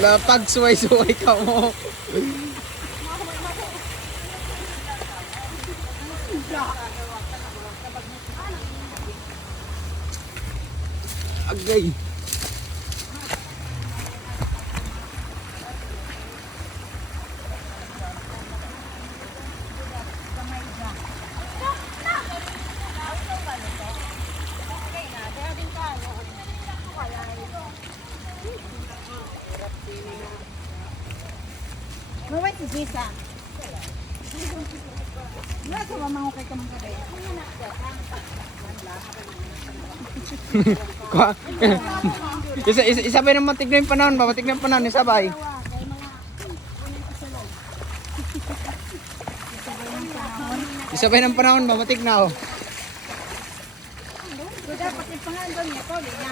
Lapag suway-suway ka mo. Agay. Maway si Jisa. Wala sa mamang okay ka mga kaday. Isabay naman tignan yung panahon ba? Tignan yung panahon, isabay. Isabay ng panahon ba? Matignaw. Dapat ipangalan doon niya. Paulit niya.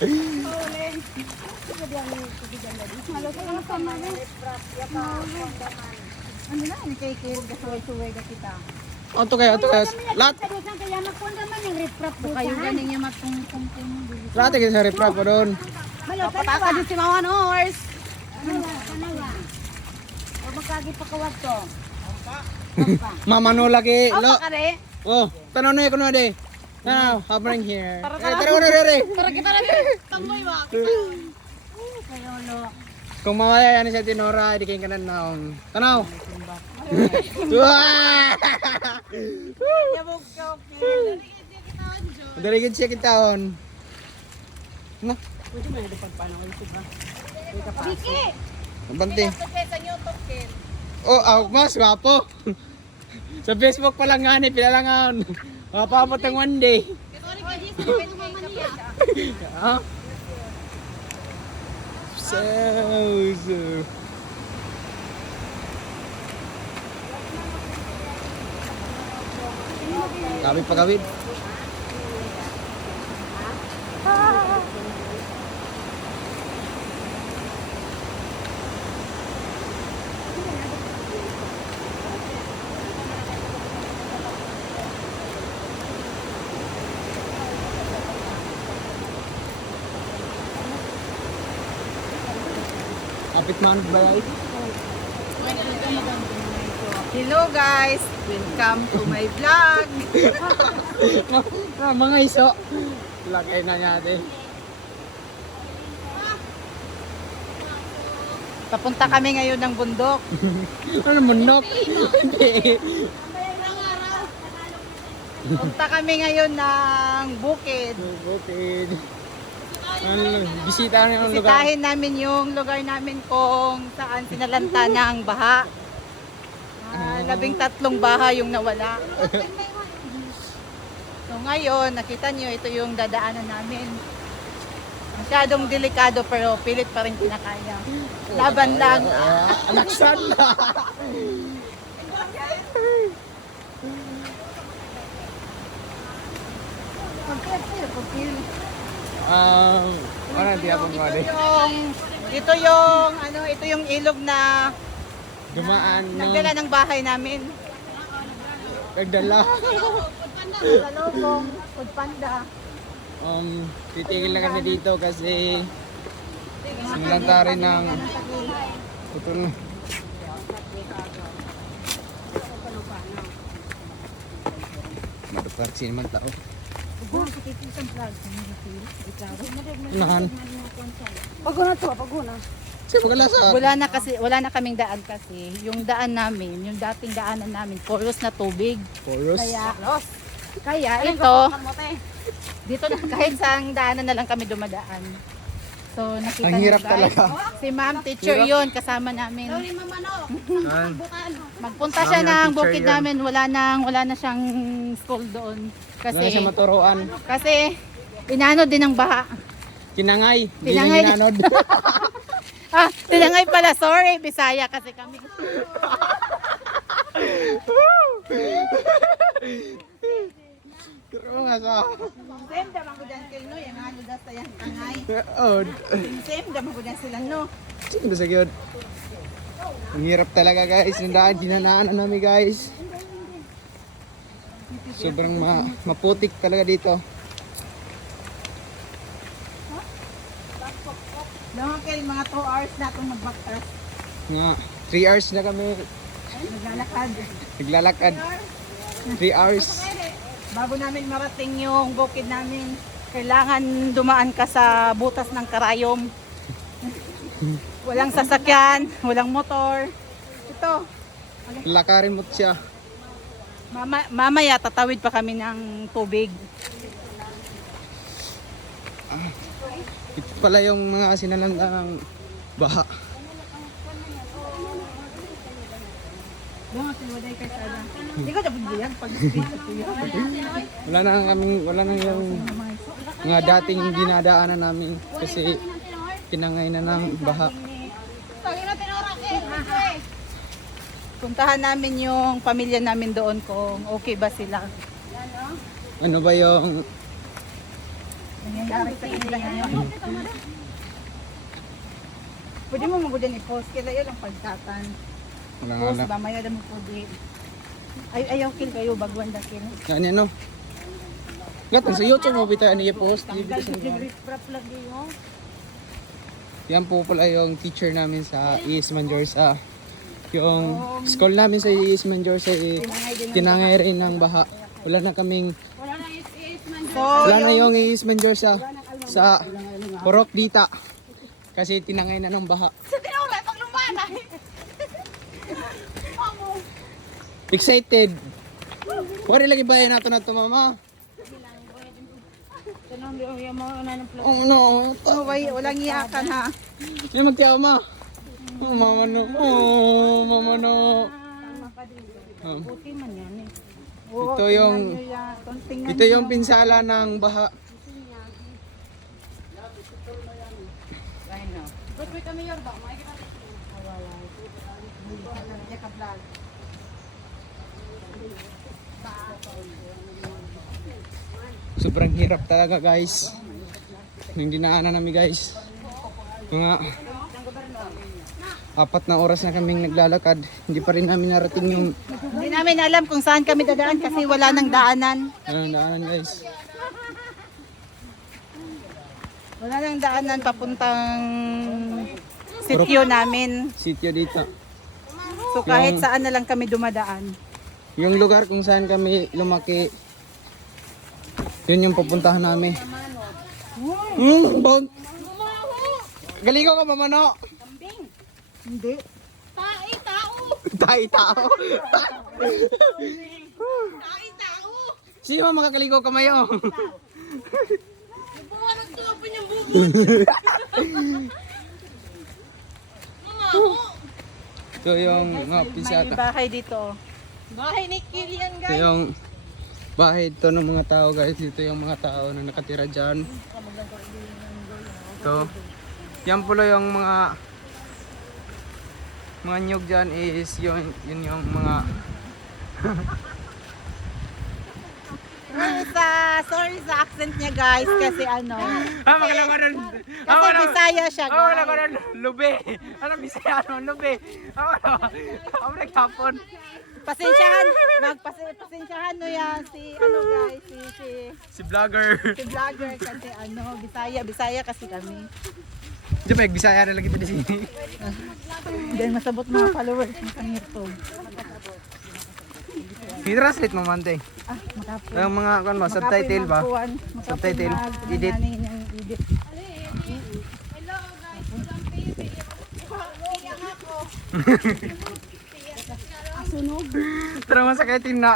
Paulit. Ano na, nakikil, gasuway-suway ka kita. Oto kayo. Lahat. Kaya magpundaman yung riprap doon. Kayo ganing yung matungkong-tungkong. Lahat kayo sa refrap pa doon. Papataka din si Mawan Horse. Kanawa. O magkagipakawag to. Mamano lagi. O Lo. pakare. Oh, tanaw na kuno de. Now, hovering here. Tara kuno re. Para kita na tamoy ba? Kayo lo. Kung mawala yan sa Tinora, di kayo kanan naong. Tanaw. Wah! Yabog ka okay. Daligid siya kitaon. No, Biki. bante. Sa YouTube kin. Oh, mas gwapo. Sa Facebook pa lang nga ni pilalangan. Mapapot ang one day. Ah. So. Kawit pa kawit. Kapit man ba yun? Hello guys, welcome to my vlog. Mga iso. Lagay na natin. Papunta kami ngayon ng bundok. Ano munok? Punta kami ngayon ng bukid. Bukid. Ano, bisita na yung lugar. Bisitahin namin yung lugar namin kung saan sinalanta ng baha. 13 baha yung nawala. So ngayon, nakita nyo, ito yung dadaanan namin. Masyadong delikado pero pilit pa rin kinakaya. Laban lang. Alaksan na. Ano di ako mga Ito yung ilog na dumaan no. nagdala ng bahay namin. Nagdala. Salobong, Pudpanda. Titigil na kami dito kasi sinalanta rin ng putol. Madupar siniman tao. Nahan. Paguna. Siya magalasa. Wala na kaming daan kasi. Yung daan namin, yung dating daanan namin, poros na tubig. Poros. Kaya ito, dito na kahit sa daanan na lang kami dumadaan. So nakita Ang hirap niyo, guys, talaga. si ma'am teacher yun, kasama namin. Magpunta siya Ma'am, yung ng teacher bukid yun. namin, wala na siyang school doon. Wala siya maturuan. Kasi inano din ng baha. Kinangay. Kinangay. Hindi nanod. Tinangay pala, sorry, Bisaya kasi kami. Pero nga sa. Same daman ko dyan kayo, no? Yung ano dasta yan, tangay. Oh, Same daman ko dyan sila, no? sino sa gyud? Ang hirap talaga guys. Nandaan dinanaan namin guys. Sobrang maputik talaga dito. Lang kay Until mga 2 hours na itong mag-backtrack. Nga, 3 hours na kami Naglalakad. naglalakad. 3 hours. Bago namin marating yung bukid namin, kailangan dumaan ka sa butas ng karayom. Walang sasakyan, walang motor. Ito, Lakarin mo siya. mamaya tatawid pa kami ng tubig. Ito pala yung mga sinalandang baha. Hindi ko dapat biyan pag-speed sa tuyo. Wala nang yung mga dating dinadaanan namin kasi tinangay na ng baha. Puntahan namin yung pamilya namin doon kung okay ba sila. Ano ba yung Nangyayari sa kanila ngayon. Pwede mo magudan i-post kaya yun ang pagkatan. wala Post nga ba maya mo pwede. Ayaw kill kayo bagwan da kill. yan ano? Gatan sa YouTube mo bitaw ano i-post. Yan po pala yung teacher namin sa ES Manjorza. Yung school namin sa ES Manjorza tinangay rin ng baha. Wala na kaming wala na yung ES Manjorza sa Purok Dita kasi tinangay na ng baha. Excited. Wari lagi ba nato na to mama? Oh no. Oh, walang iyakan ha. Yung magtiyaw ma. Oh mama no. Oh mama no. Buti man yan eh. Ito yung pinsala ng baha. Sobrang hirap talaga guys. Yung dinaanan namin guys. Mga 4 na oras na kaming naglalakad. Hindi pa rin namin narating yung Hindi namin alam kung saan kami dadaan kasi wala nang daanan. daanan guys. Wala nang daanan papuntang sityo namin. Sityo dito. So kahit saan na lang kami dumadaan. Yung lugar kung saan kami lumaki, yun yung pupuntahan namin. Bound. Galigo ka mamano. Hindi. Tayo tao. Sino makakaligo ka mayo? Ito yung mga May pisata. bahay dito. Bahay ni Kilian Ito guys. yung bahay ito ng mga tao guys. Ito yung mga tao na nakatira dyan. Ito. Yan pala yung mga nyug dyan is yun yung mga Sorry sa accent niya guys kasi ano. magkala ko nun. Kasi Bisaya siya Wala ko guys. nun. Lube. Ano Bisaya nun? Lube. Ako naghapon. Pasensyahan, pasensyahan no yan si ano guys, Si vlogger. si vlogger kasi ano, Bisaya kasi kami. Diyan ba, Bisaya na lagi ito di sini. Dahil masabot mga followers ng YouTube. I-translate mo man, te. Ah, makapoy. Yung mga, kan ba, subtitle ba? Subtitle. Subtitle. Edit. Edit. Tara masakatin na.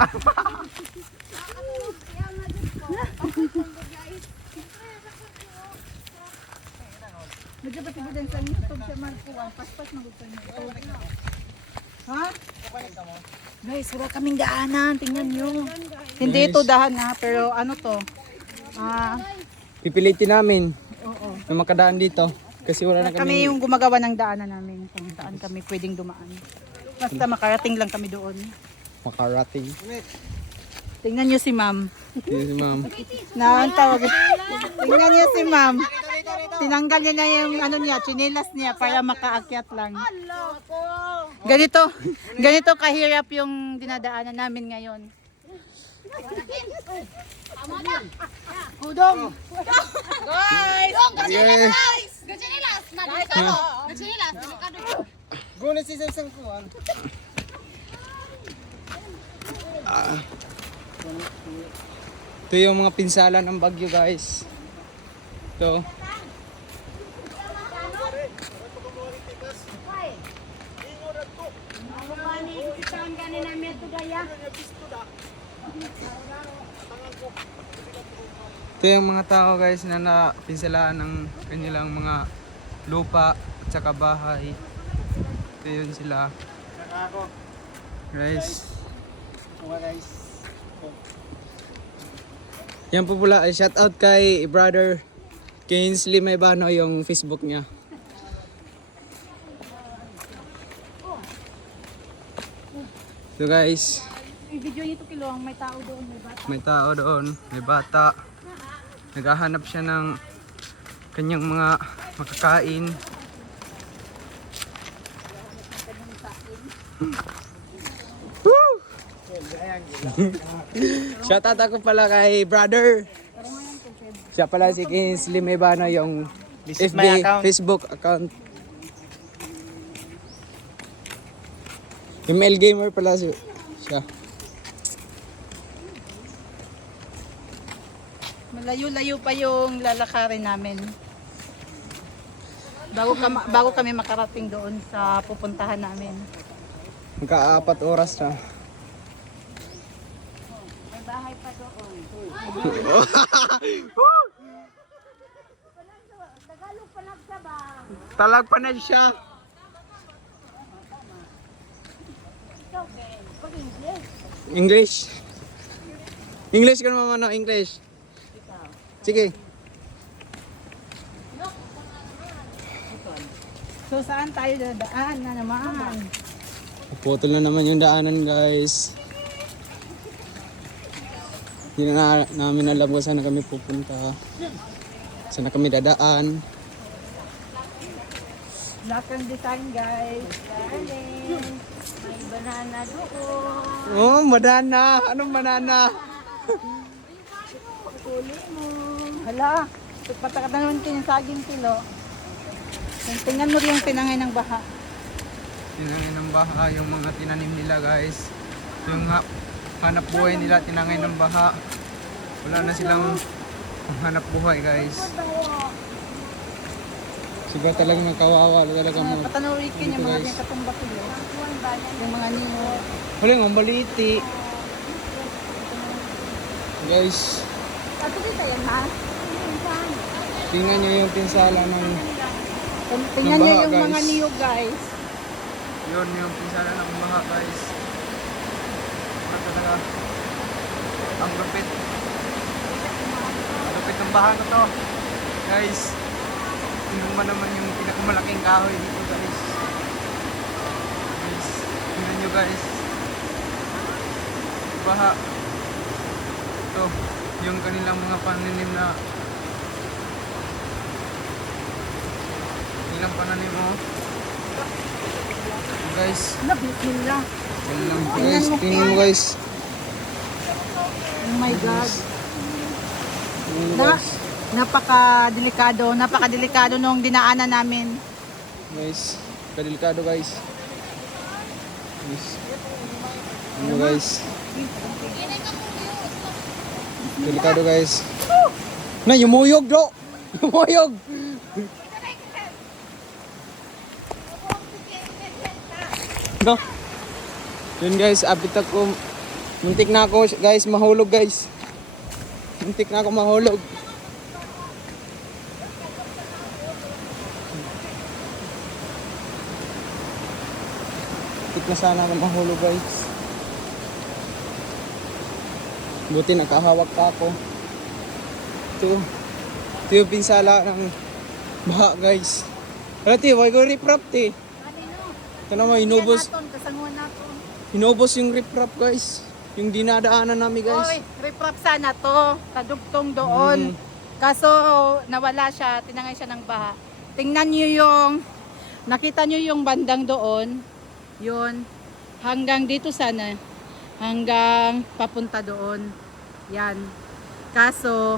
Medyo ba tibudan sa YouTube siya magkuhan? Paspas magutan niyo. Ha? Guys, wala kaming daanan. Tingnan nyo. Hindi ito dahan ha, pero ano to? Pipilitin namin Oo. na makadaan dito. Kasi wala na Kami kami. yung gumagawa ng daanan namin kung saan kami pwedeng dumaan. Basta makarating lang kami doon. Makarating. Tingnan nyo si ma'am. Yes, ma'am. Na ang tawag. Tingnan nyo si ma'am. Tinanggal niya na yung ano niya, chinelas niya para makaakyat lang. Ganito kahirap yung dinadaanan namin ngayon. Udong! Guys! Guys! Gachinilas! Delikado! Gachinilas! Delikado! Guna si isang kuwan. Ito yung mga pinsala ng bagyo guys. Ito. Ito yung mga tao guys na napinsalaan ng kanilang mga lupa at saka bahay. Ito yun sila. Nakako. Guys. Mga guys. Yan po pala, shout out kay brother Kingsley Maybano yung Facebook niya. So guys, I-video nito kilong, may tao doon, may bata. may tao doon, may bata. Naghahanap siya ng kanyang mga makakain. Woo! Shoutout ako pala kay brother. Siya pala si Kingsley Maybano yung This is FB my account. Facebook account. ML gamer pala siya. Malayo-layo pa yung lalakarin namin. Bago kami makarating doon sa pupuntahan namin. Magka-4 oras na. May bahay pa doon. Tagalog pa nagsabang. Talag pa na siya. English. English ka naman ano, English. Sige. So saan tayo dadaan na naman? Putol na naman yung daanan guys. Hindi na namin alam kung saan na kami pupunta. Saan na kami dadaan. Black ang design guys. Darling. May banana doon. Oh, banana. Anong banana? Kulit mo. Hala. Patakad na naman yung saging kilo. Tingnan mo yung tinangay ng baha. Tinangay ng baha yung mga tinanim nila guys. Yung hanap buhay nila tinangay ng baha. Wala na silang hanap buhay guys. Siguro talagang nakawawa talaga mo. Patanurikin yung mga Guys. yung katumba kilo. Yung mga niyo. Wala nga baliti. Guys, Ato dito yan ha? tingnan nyo yung pinsala ng Tingnan Ng niyo baha, yung mga guys. niyo guys. yun yung pinsala ng baha guys. At talaga ang lupit. Ang lupit ng baha na to. Guys, tingnan mo naman yung pinakamalaking kahoy dito guys. Guys, tingnan nyo guys. Baha. Ito, yung kanilang mga pananim na ilang pananim mo. Guys, Nabit nila. yan lang guys. Tingnan mo guys. Oh my God. Tingnan mo Na, guys. napakadelikado nung dinaanan namin. Guys, kadelikado guys. Guys. Ano guys? Delikado guys. Na, yumuyog do! Yumuyog! No? Yun guys, abit ako. Muntik na ako guys, mahulog guys. Muntik na ako mahulog. Muntik na sana ako mahulog guys. Buti nakahawak pa ako. Ito yung pinsala ng baha guys. Pero ti, wag ko riprap ti. Ito naman, inubos. Kasanguan naton. Inubos yung riprap guys. Yung dinadaanan namin guys. Oy, reprop sana to. Kadugtong doon. Kaso nawala siya, tinangay siya ng baha. Tingnan niyo yung, nakita niyo yung bandang doon. Yun, hanggang dito sana. hanggang papunta doon. Yan. Kaso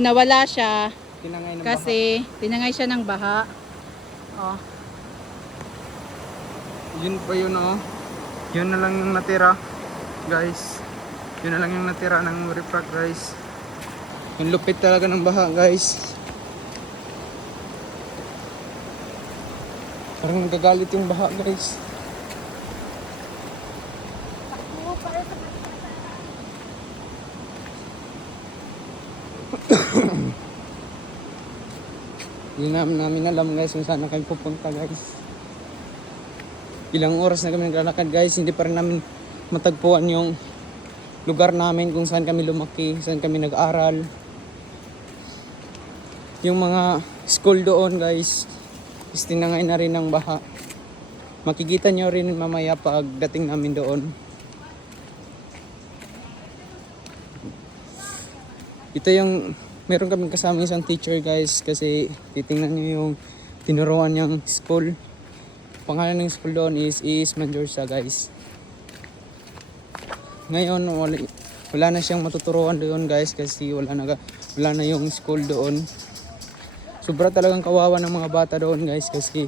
nawala siya Tinangay ng kasi tinangay siya ng baha. Oh. baha. Yun pa yun oh. Yun na lang yung natira, guys. Yun na lang yung natira ng riprap, guys. Yung lupit talaga ng baha, guys. Parang nagagalit yung baha, guys. Hindi namin alam, guys, kung saan na kami pupunta, guys. Ilang oras na kami naglalakad, guys. Hindi pa rin namin matagpuan yung lugar namin kung saan kami lumaki, saan kami nag-aral. Yung mga school doon, guys, is tinangay na rin ng baha. Makikita nyo rin mamaya pag dating namin doon. Ito yung, meron kaming kasama isang teacher, guys, kasi titingnan nyo yung tinuruan niyang school. Pangalan ng school doon is Manjorsa, guys. Ngayon wala na siyang matuturuan doon, guys, kasi wala na yung school doon. Sobra talagang kawawa ng mga bata doon, guys, kasi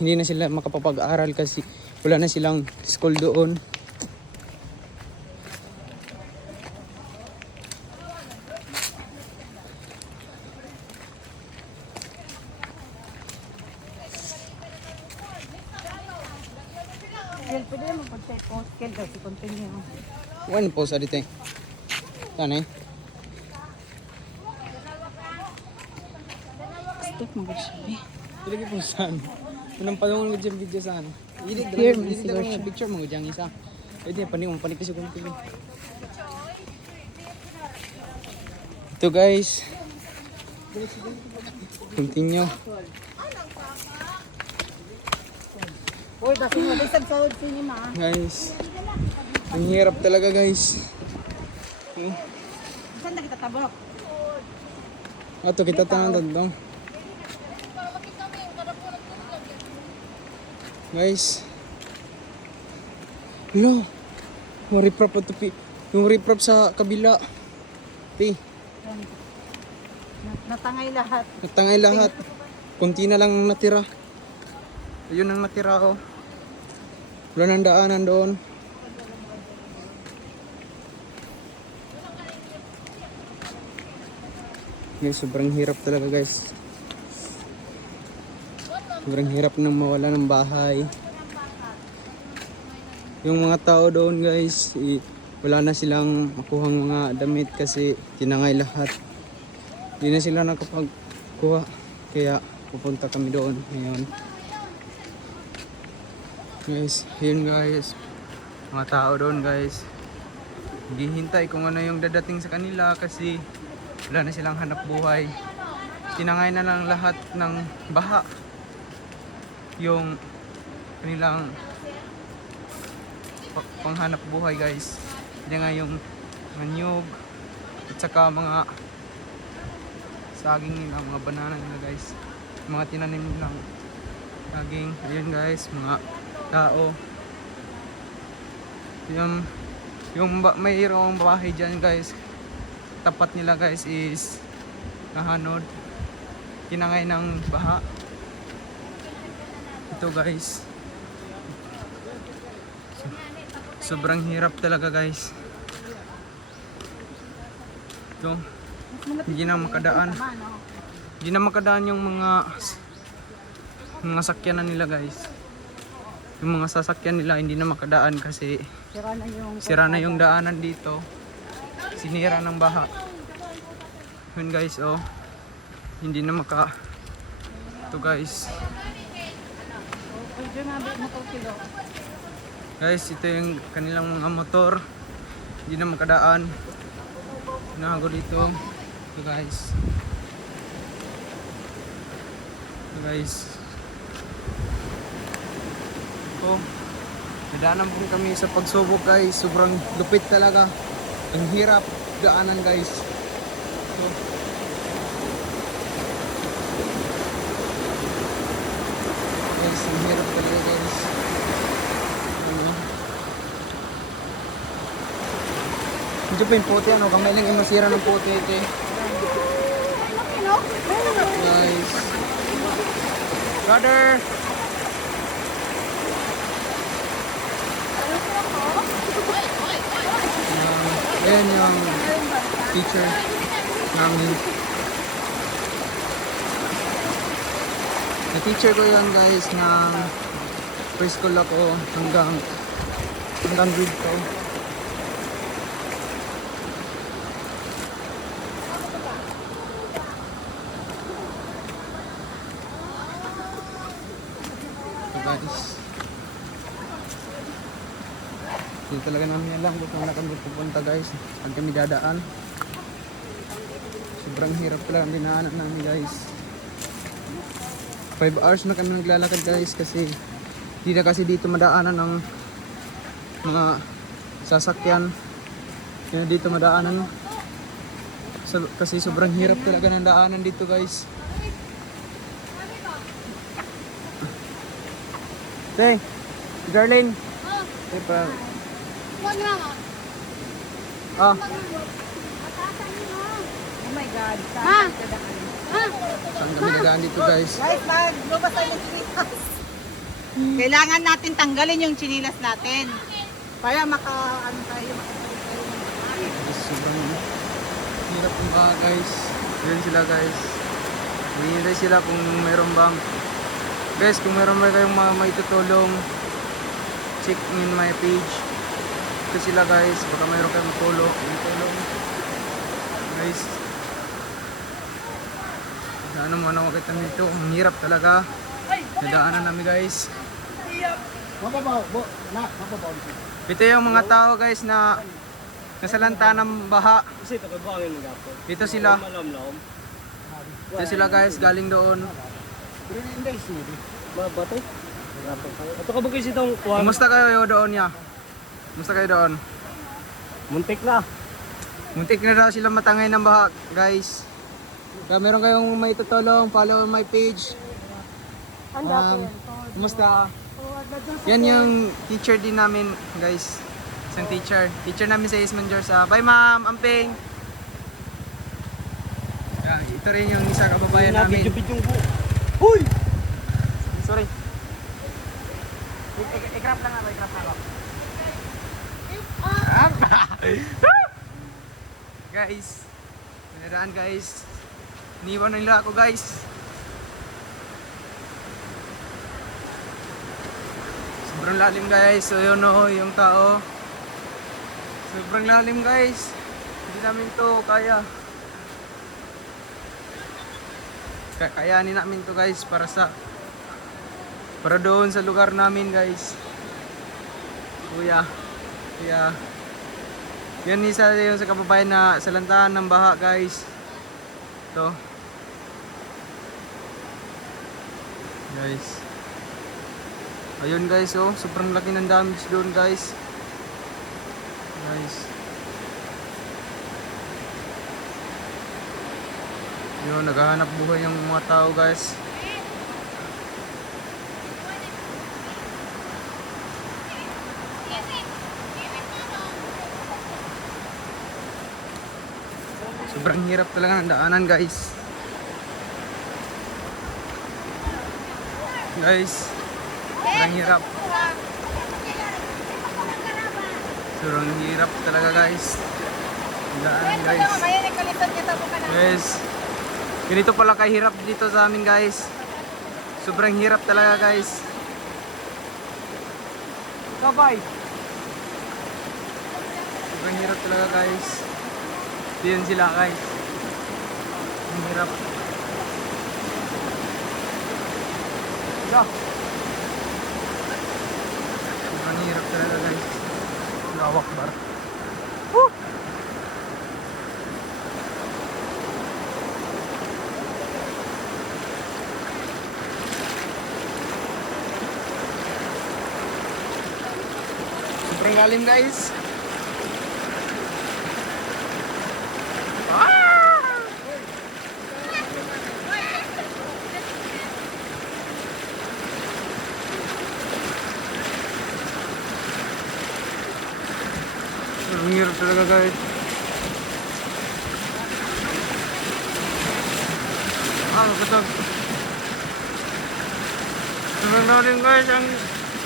hindi na sila makapapag-aral kasi wala na silang school doon. Pwede mo pag-type po. Skill kasi continue. One po sa dito. Tanay. Stop mo sabi. Ilagi po saan? Unang palungan ko dyan video saan? Here, may Hindi siguro ko siya. picture mo dyan isa. Pwede, panipis ko ng TV. Ito, guys. Continue. Uy, basi mo. Bisag sa hood cinema. Guys. Ang hirap talaga, guys. Saan na kita tabok? Ato, kita tanong tandong. Guys. Lo. Yung riprap ito, pi. Yung riprap sa kabila. Pi. Natangay lahat. Natangay lahat. Kunti na lang natira. Ayun ang natira ko. Wala nang daanan doon. Guys, sobrang hirap talaga, guys. Sobrang hirap nang mawala ng bahay. Yung mga tao doon, guys, wala na silang makuhang mga damit kasi tinangay lahat. Hindi na sila nakapagkuha. Kaya pupunta kami doon ngayon. Guys, yun, guys. Mga tao doon, guys. Hintay kung ano yung dadating sa kanila kasi wala na silang hanap buhay. Tinangay na lang lahat ng baha yung kanilang panghanap buhay, guys. Hindi nga yung manyog at saka mga saging nila, mga banana nila, guys. Mga tinanim nilang saging. Ayun, guys, mga tao. Yung mayroong bahay dyan, guys, tapat nila, guys, is nahanod, tinangay ng baha. Ito, guys, sobrang hirap talaga, guys. Ito, hindi na makadaan. Hindi na makadaan yung mga sakyanan nila, guys. Yung mga sasakyan nila hindi na makadaan kasi sira na yung daanan dito. Sinira ng baha. Yun, guys, oh. Hindi na ito, guys. Guys, ito yung kanilang mga motor. Hindi na makadaan. Nahago dito. Ito, guys. Ito, guys. Nadaanan po kami sa pagsubok, guys. Sobrang lupit talaga. Ang hirap daanan, guys. Guys, ang hirap talaga, guys. Medyo pa yung puti, ano, kamay lang yung masira ng puti ito eh. Guys. Brother! Ayan yung teacher namin. Na-teacher ko yan guys ng preschool ako hanggang grade 2. Guys, hindi talaga namin alam kung saan na kami pupunta guys. Pag kami dadaan, sobrang hirap pala ang dinaanan namin guys. 5 hours na kami naglalakad guys kasi hindi na kasi dito madaanan ng mga sasakyan. Hindi na dito madaanan kasi sobrang hirap talaga ng daanan dito guys. Hey, Darlene. Oh, Hey, pa. huwag na nga. Ah, Oh my God. Ha? Saan ka daan? Ha? saan kami nagaan dito guys? Guys, maglubas tayo ng chinilas. Kailangan natin tanggalin yung chinilas natin. Para ano tayo, makapalik tayo ng bahay. Sobrang hirap ng baha guys. Yun sila guys. Hinihintay sila kung mayroon bang guys, kung mayroon ba kayong mga maitutulong, check in my page. Ito sila guys, baka mayroon kayong tulong. Guys, ano mo na makita nito, ang hirap talaga. Nadaanan namin guys. Ito yung mga tao guys na nasalanta ng baha. Dito sila. Dito sila guys, galing doon. Ato ka ba kasi itong kuha? Kumusta kayo doon ya? Kumusta kayo doon? Muntik na. Muntik na daw sila matangay ng baha, guys. Kaya meron kayong may tutulong, follow my page. Kumusta? Yan yung teacher din namin, guys. Isang teacher. Teacher namin sa Eastman George. Bye ma'am, amping. Yan, ito rin yung isa kababayan namin. Video-video ko. Huy! Sorry. I-crop lang ako, i-crop lang ako. Guys, pinadaan guys. Iniwan nila ako guys. Sobrang lalim guys. So yun o, yung tao. Sobrang lalim guys. Hindi namin to kaya. Kayanin namin to guys para doon sa lugar namin guys. Kuya. Yan isa yun sa kababayan na salantaan ng baha guys. Ito. Guys. Ayun guys oh, sobrang laki ng damage doon guys. Guys. Yun, naghahanap buhay yung mga tao guys. Sobrang hirap talaga ng daanan guys. Guys, sobrang hirap. Sobrang hirap talaga guys. Ang daanan guys. Guys, ganito pala kahirap dito sa amin guys. Sobrang hirap talaga guys. Kabay. Sobrang hirap talaga guys. Diyan sila guys. Ang hirap. Sobrang hirap talaga guys. Allahu Akbar. Woo! Sobrang lalim guys. Ang hirap talaga guys. Kusog. Tingnan natin guys,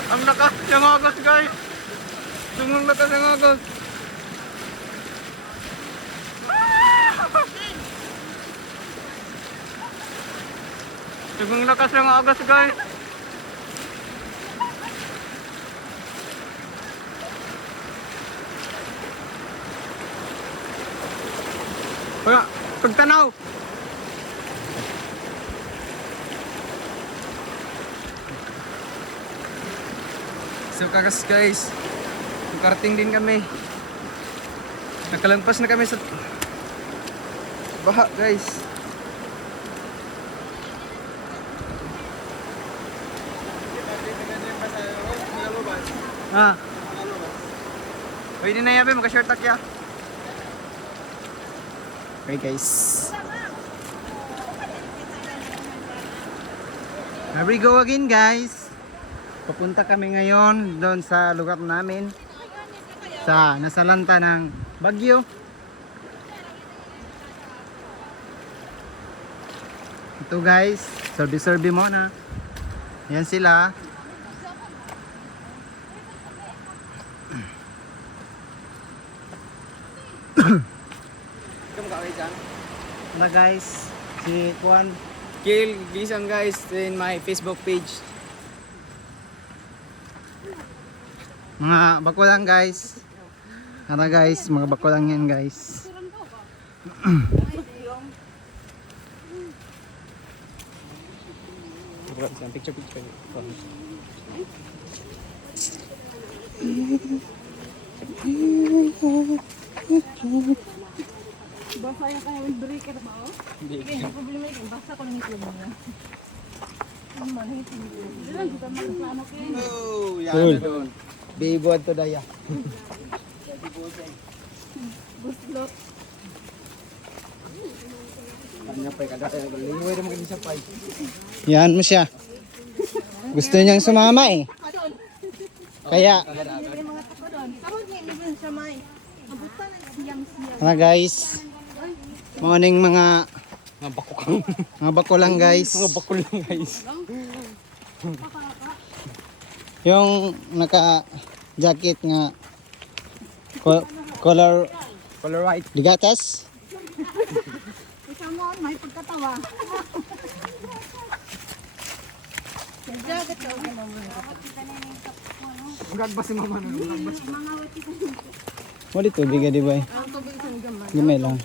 ang lakas ng agos guys. Tingnan lakas ng agos. Tingnan lakas ng agos guys. Wala, pagtanaw. So kakas guys, nakarating din kami. Nakalampas na kami sa baha guys. Ah. Pwede na yabe, magka-short takya. Okay guys. Here we go again guys. Papunta kami ngayon doon sa lugar namin. Sa nasalanta ng Bagyo. Ito guys, sorbi-sorbi muna. Yan sila. Ano guys, si Juan Kill Gisang guys in my Facebook page. Mga bako lang guys. Ano guys, mga bako lang yan guys. Picture. Basa yung kayong breaker ba oh? Hindi. Yung problema yung basa ko ng itlog niya. Ang manhit yung itlog. Hindi lang kita makasama ko yun. Oh, yan doon. Bibuad to daya. Buslot. Kanya pa kada lingoy mo kini sa pay. Yan mo siya. Gusto niyang sumama eh. Kaya, Hindi mga tako doon. Tawag niya ibig siya may. Abutan na siyang. ano guys, morning mga bako lang guys. Mga bakul lang guys. Yung naka jacket nga color Color white. digatas. Ikaw mo, may pagkatawa. Jagat ko. Gagbas si mama no. Gagbas. Wali tubig di ba? Ang tubig sa gamay. Gamay lang.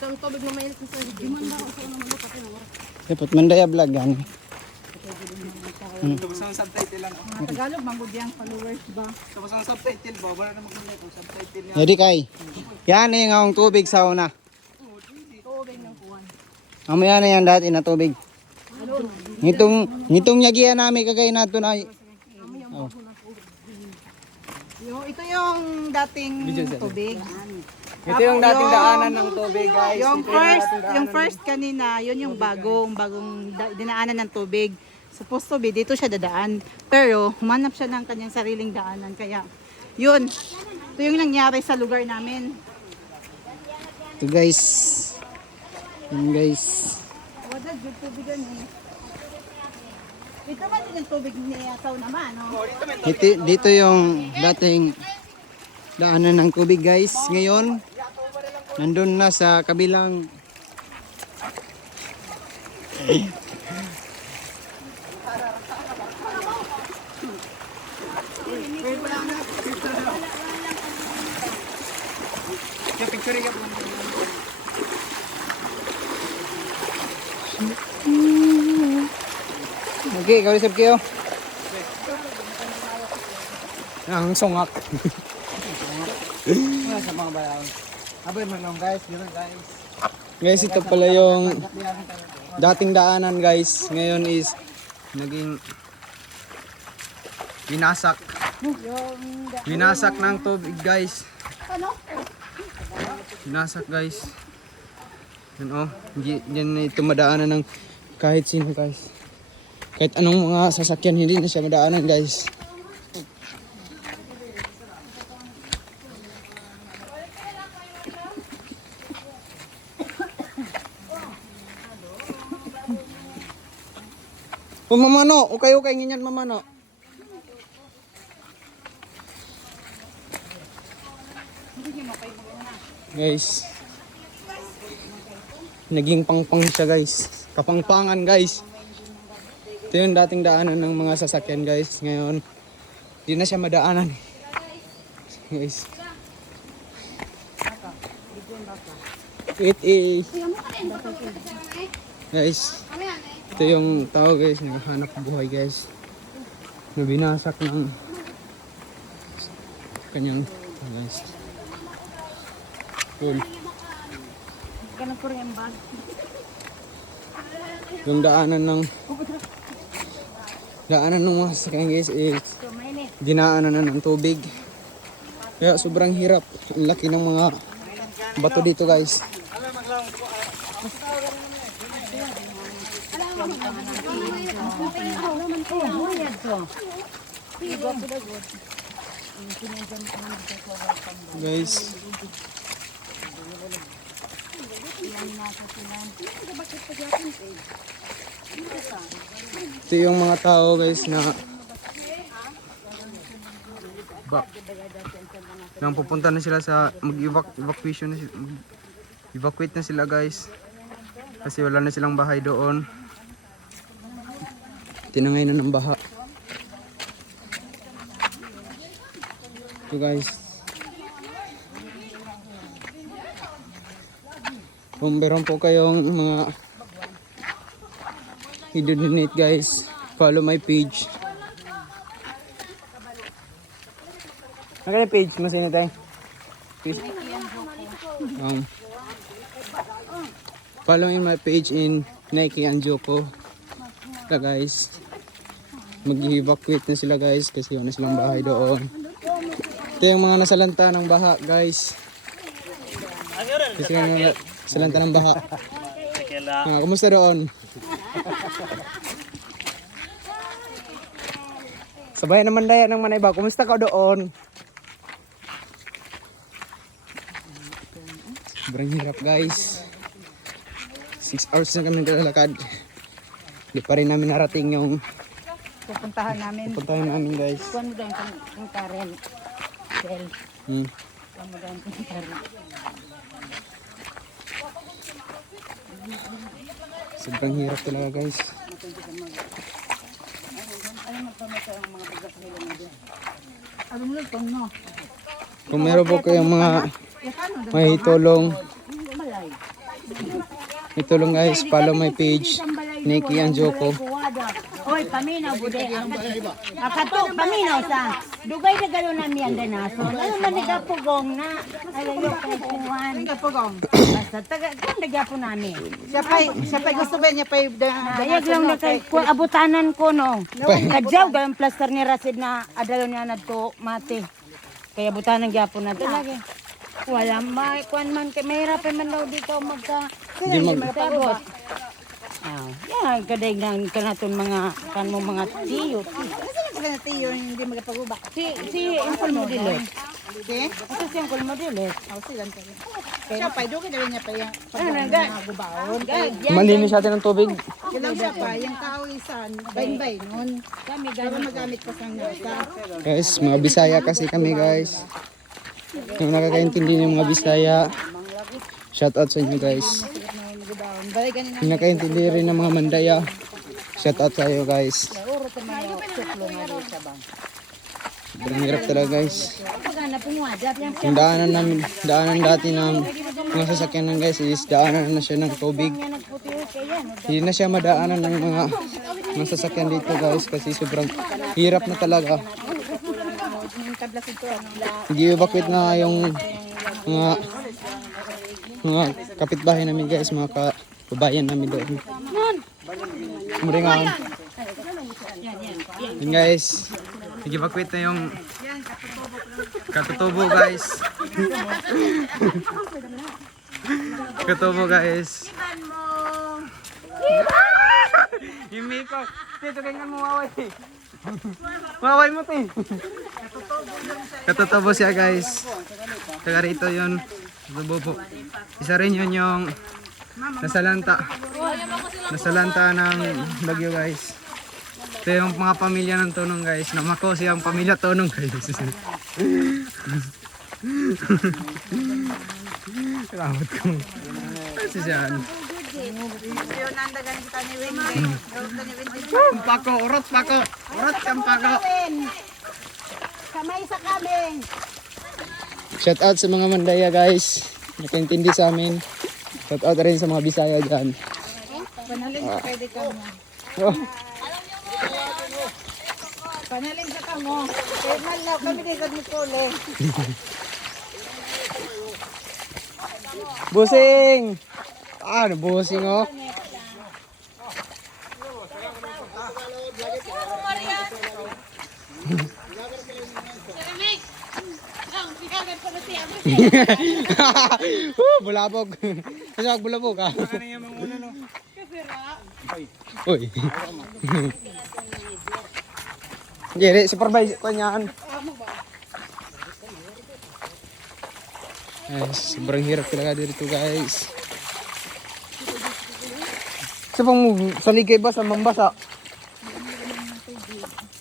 Ang tubig na mainit sa higiman ba ako sa naman ko kasi wala. Dapat mandaya vlog gani. Tapos ang subtitle lang. Tagalog manggod yang followers ba? Tapos ang subtitle ba, wala na maganda kung subtitle niya. Yadi kay. Yan yung ang tubig sa una. Tubig ng kuwan. Amaya na yan dati na tubig. Ngitong nyagiya namin kagay nato na. Ito yung dating tubig. Ito yung dating daanan ng tubig guys. Yung first kanina, yun yung bagong dinaanan ng tubig. Supposed to be, dito siya dadaan. Pero, humanap siya ng kanyang sariling daanan. Kaya, yun. Ito yung nangyari sa lugar namin. Ito guys. Yan guys. Wala, good tubigan eh. Ito ba din yung tubig niya sa naman, no? Dito yung dating daanan ng tubig guys. Ngayon, nandun na sa kabilang Picture ka po. Okay, kausap kayo. Ang sungak. Sa mga bayaw. Abay man lang guys, ganoon guys. Guys, ito pala yung dating daanan guys. Ngayon is naging winasak ng tubig guys. Winasak guys. Yan oh, yan ito madaanan ng kahit sino guys. Kahit anong mga sasakyan hindi na siya madaanan guys. Mamano, okay nginyan mamano. Guys. Naging pangpang siya guys. Kapangpangan guys. Ito yung dating daanan ng mga sasakyan guys. Ngayon, di na siya madaanan. Guys. It is. Guys. Ito yung tao guys. Naghahanap buhay guys. Nabinasak ng kanyang guys. Yun. Yung daanan ng mga sasakyan guys is dinaanan na ng tubig. Kaya sobrang hirap. Ang laki ng mga bato dito guys. Guys. Ito yung mga tao guys na nang pupunta na sila sa mag-evacuation na evacuate na sila guys kasi wala na silang bahay doon. Tinangay na ng baha. Ito guys. Kung meron po kayong mga i-donate guys, follow my page. Ano yung page mo sinitay? Follow in my page in Nike Anjoko. Ito guys. Mag-evacuate na sila guys kasi wala na silang bahay doon. Ito yung mga nasalanta ng baha guys. Kasi yung nasalanta ng baha. Kumusta doon? Sabay naman daya ng manay ba? Kumusta ka doon? Sobrang hirap guys. 6 hours na kami naglalakad. Hindi pa rin namin narating yung Pupuntahan namin guys. Kuan mo daw yung Karen. Sel. Kuan mo daw yung Karen. Sobrang hirap talaga guys. Kung meron po kayong mga may tulong guys, follow my page Nike Anjoko. Oy, paminaw bude. Akato paminaw sa. Dugay na galo na mi ang danaso. Ano man nagapugong na. Ayayo kay kuwan. Pagong. Basta taga kan nagapo nami. Siya pa gusto ba niya pa Ayag lang na kay abutanan ko no. Kadyaw gayong plaster ni Rasid na adalo niya nadto mate. Kaya butanan gyapon na talaga. Wala may kuan man kay mahirap man daw dito magka. Hindi magtabot. Yan, kaday ng kanaton mga kanmo mga tiyo. Kasi na tiyo hindi magapaguba. Si Uncle Modiles. Okay? Ito si Uncle Modiles. Silang tayo. Siya pa, doon kita niya pa yung gubaon. Malinis natin ng tubig. Silang siya pa, yung tao isan, bain-bain nun. Para magamit pa sang nasa. Guys, mga Bisaya kasi kami guys. Yung nakakaintindi ng mga Bisaya, shout out sa inyo guys. Yung nakaintindi rin ng mga Mandaya, shout out sa iyo guys. Sobrang hirap talaga guys. Yung daanan dati ng mga sasakyan guys is daanan na siya ng tubig. Hindi na siya madaanan ng mga sasakyan dito guys kasi sobrang hirap na talaga. Nag-evacuate na yung mga kapitbahay namin guys, mga kababayan namin doon. Muringan. Yun guys, nag-evacuate na yung katutubo guys. Katutubo guys. Himi ko. Tito, ganyan mo waway. Waway mo te. Katutubo siya guys. Taga rito yun. Katutubo. Isa rin yun yung nasalanta ng bagyo guys. Ito yung mga pamilya ng Tonong guys. Namako siyang pamilya Tonong guys. Salamat ko. Kasi siya ano. Yun, nandagan kita ni Wendy. Gawin ka ni Wendy. Pako, urot pako. Urot siyang pako. Kamay sa kaming. Shout out sa mga Mandaya guys. Nakaintindi sa amin. Shout out rin sa mga Bisaya dyan. Panalin sa pwede ka mo. Oh. Panalin sa ka mo. Kaya malaw kami din sa Nicole. Busing! Ano busing oh? Bulabog. Kasi bulabog ah. Uy. Gere, supervise ko niyan. Sobrang hirap talaga dito guys. Sa pang saligay ba sa mambasa?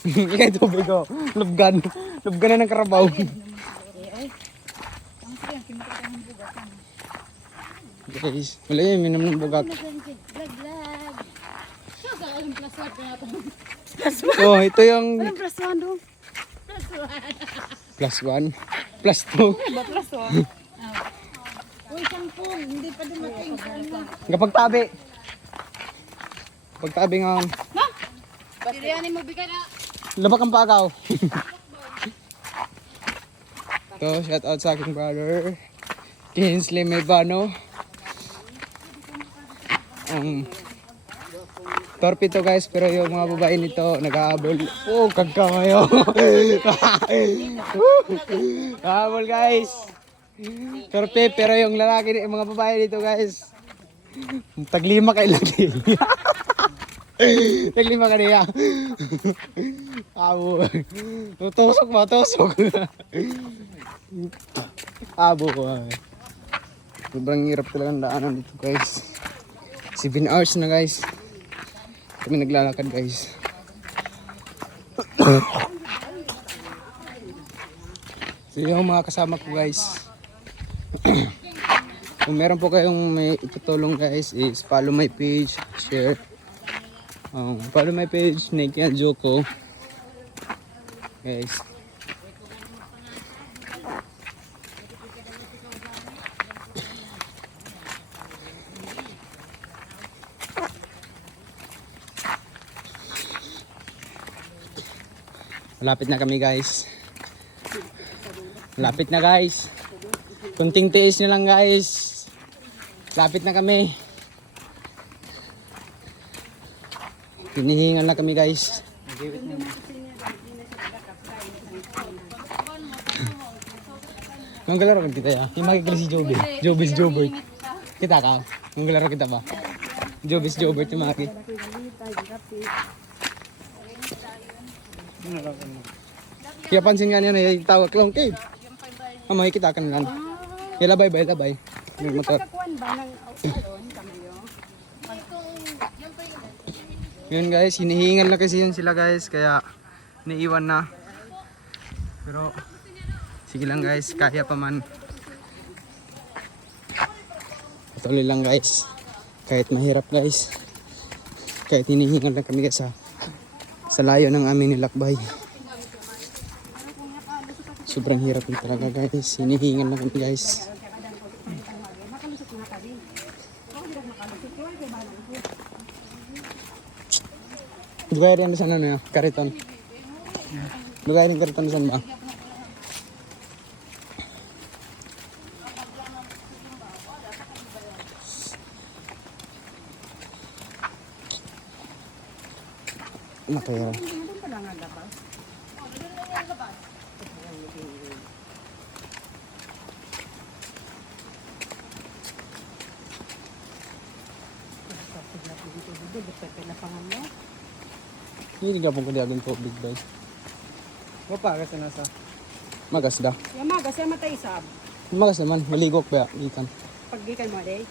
Ikay tubig ko. Lubgan. Lubgan na ng karabaw. Guys, wala yun, minum ng bugak. Oh, ito yung plus 1, plus 2. Uy, sangkong. Hindi pa dumating. Kapag tabi. Kapag tabi nga. Tiriyanin mo bigay na. Labak ang pagaw. Ito, shout out sa aking brother. Kinsley Mebano. Torpe to guys, pero yung mga babae nito nag-aabol. Oh, kagkamayo. Aabol guys. Torpe, pero yung lalaki, yung mga babae dito guys. Taglima kay lagi. Taglima ka niya. Abo. Tusok ba? Tusok. Abo ko. Sobrang hirap talaga ang daanan dito guys. 7 hours na guys. Kami naglalakad guys. So yung mga kasama ko guys. Kung meron po kayong may itutulong guys is follow my page, share. Follow my page, Nikki and Joko. Guys. Malapit na kami guys. Malapit na guys. Kunting tiis nyo lang guys. Malapit na kami. Hinihingal na kami guys. Manggalaro kan kita ya. Yung makikili si Joby. Joby's Jobert. Kita ka? Manggalaro kita ba? Joby's Jobert yung makikili. Kaya pansin nga niya na yung tawag lang kay. Makikita ka na lang. Labay ba? Labay. Yung motor. Yun guys, hinihingal na kasi yun sila guys. Kaya naiwan na. Pero sige lang guys, kaya pa man. Patuloy lang guys. Kahit mahirap guys. Kahit hinihingal na kami guys sa layo ng aming nilakbay. Sobrang hirap din talaga guys. Hinihingal na kami guys. Dugay rin saan ano kariton. Dugay rin kariton saan ba? Nakaya. Hindi ka pong kadiagan tubig ba? Mapagas na nasa? Magas da. Yung magas, yung matay sab. Magas naman, maligok ba? Ikan. Paggikan mo, day?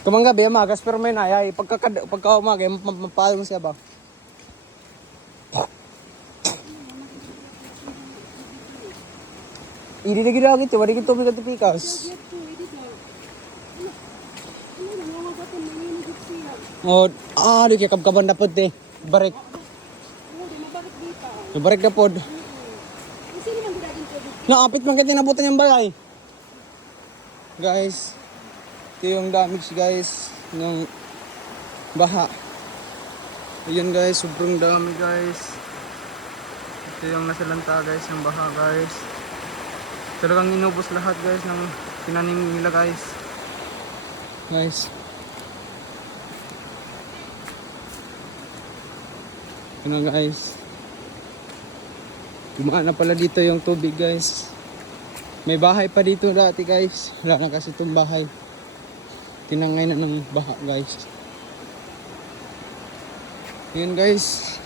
Ito Kamang gabi, magas pero may nayay. Pagka umaga, mapalong siya ba? Hindi na ginagit, wala rin tubig at tipikas. Oh, di kaya kabkaban na pod eh. Barik. Barik na pod. Naapit man kaya nabutan yung balay. Guys, ito yung damage guys ng baha. Ayan guys, sobrang dami guys. Ito yung nasalanta guys ng baha guys. Talagang inubos lahat guys ng tinanim nila guys. Guys. Ano guys. Dumaan na pala dito yung tubig guys. May bahay pa dito dati guys. Wala na kasi itong bahay. Tinangay na ng baha guys. Yun guys.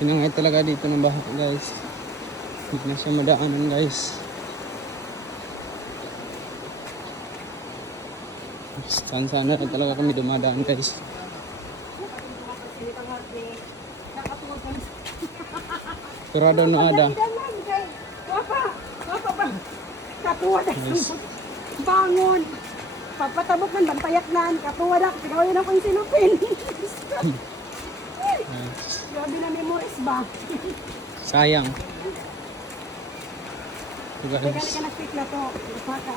Tinangay talaga dito ng baha guys. Hindi na siya madaanan guys. Sana na talaga kami dumadaan guys. Kurado na ada. Nice. Bangon. Papatabok ng bantayak na. Katuwa na. Sigawin ako yung sinupin. Grabe na memories ba? Sayang. Kaya ka nag-speak na to. Paka.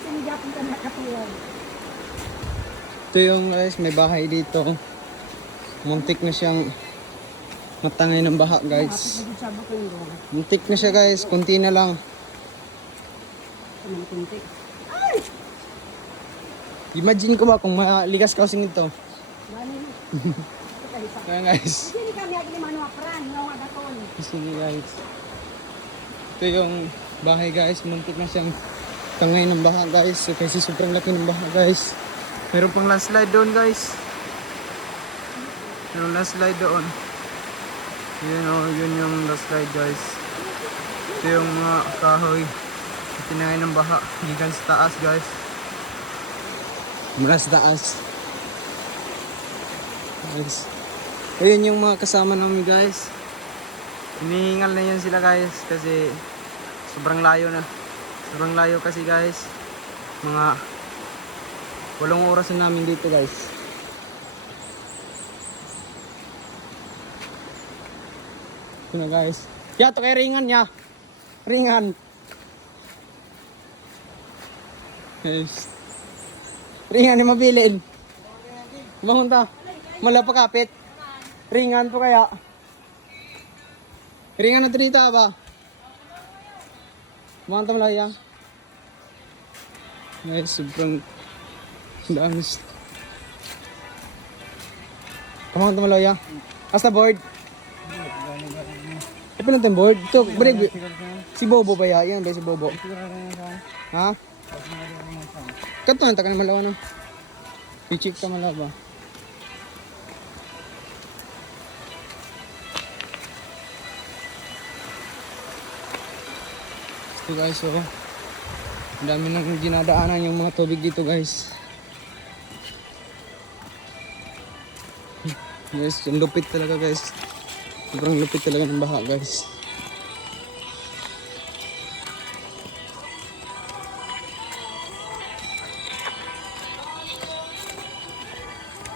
Sinigapin ka na katuwa. Ito yung guys, may bahay dito. Muntik na siyang matangay ng baha guys. Muntik na siya guys, kunti na lang. Imagine ko ba kung maligas kasi nito. Kaya guys. Sige guys. Ito yung bahay guys, muntik na siyang tangay ng baha guys. So, kasi sobrang laki ng baha guys. Meron pang landslide doon guys. Meron landslide doon. Yun yung landslide guys. Ito yung mga kahoy. Tinangay ng baha. Gigan sa taas guys. Mula sa taas. Guys. Ayun yung mga kasama namin guys. Hinihingal na yan sila guys. Kasi sobrang layo na. Sobrang layo kasi guys. Mga 8 oras na namin dito guys. Ito na guys. Yato kay ringan niya. Ringan. Guys. Ringan ni mabilin. Bangon ta. Mala pa kapit. Ringan po kaya. Ringan na dito ba? Bangon ta malaya. Guys, sobrang dami. Bangon ta malaya. Hasta board. Apa nang board? Ito, break. Si Bobo ba yan? Yan ba si Bobo? Ha? Kato na takan malawa no. Pichik ka malawa. So guys, so ang dami nang dinadaanan yung mga tubig dito guys. Guys, yung lupit talaga guys. Sobrang lupit talaga ng baha guys.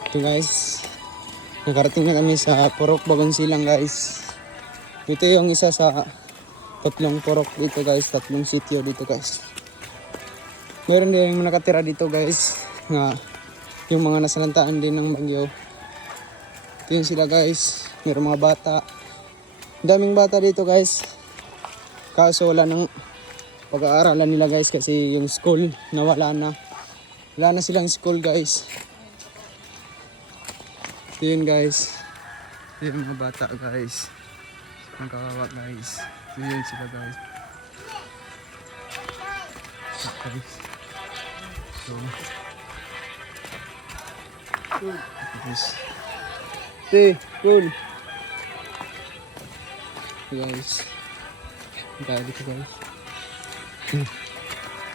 Ito guys, nakarating na kami sa Purok Bagonsilang guys. Ito yung isa sa 3 purok dito guys, 3 sitio dito guys. Meron din yung nakatira dito guys, nga yung mga nasalantaan din ng bagyo. Ito yung sila guys, meron mga bata. Daming bata dito guys. Kaso wala nang pag-aaralan nila guys kasi yung school nawala na. Wala na silang school guys. Ito yun guys. Ito yung mga bata guys. Ang kawawa guys. Ito yun sila guys. Guys. So. Guys. Cool. Guys. Dahil dito guys.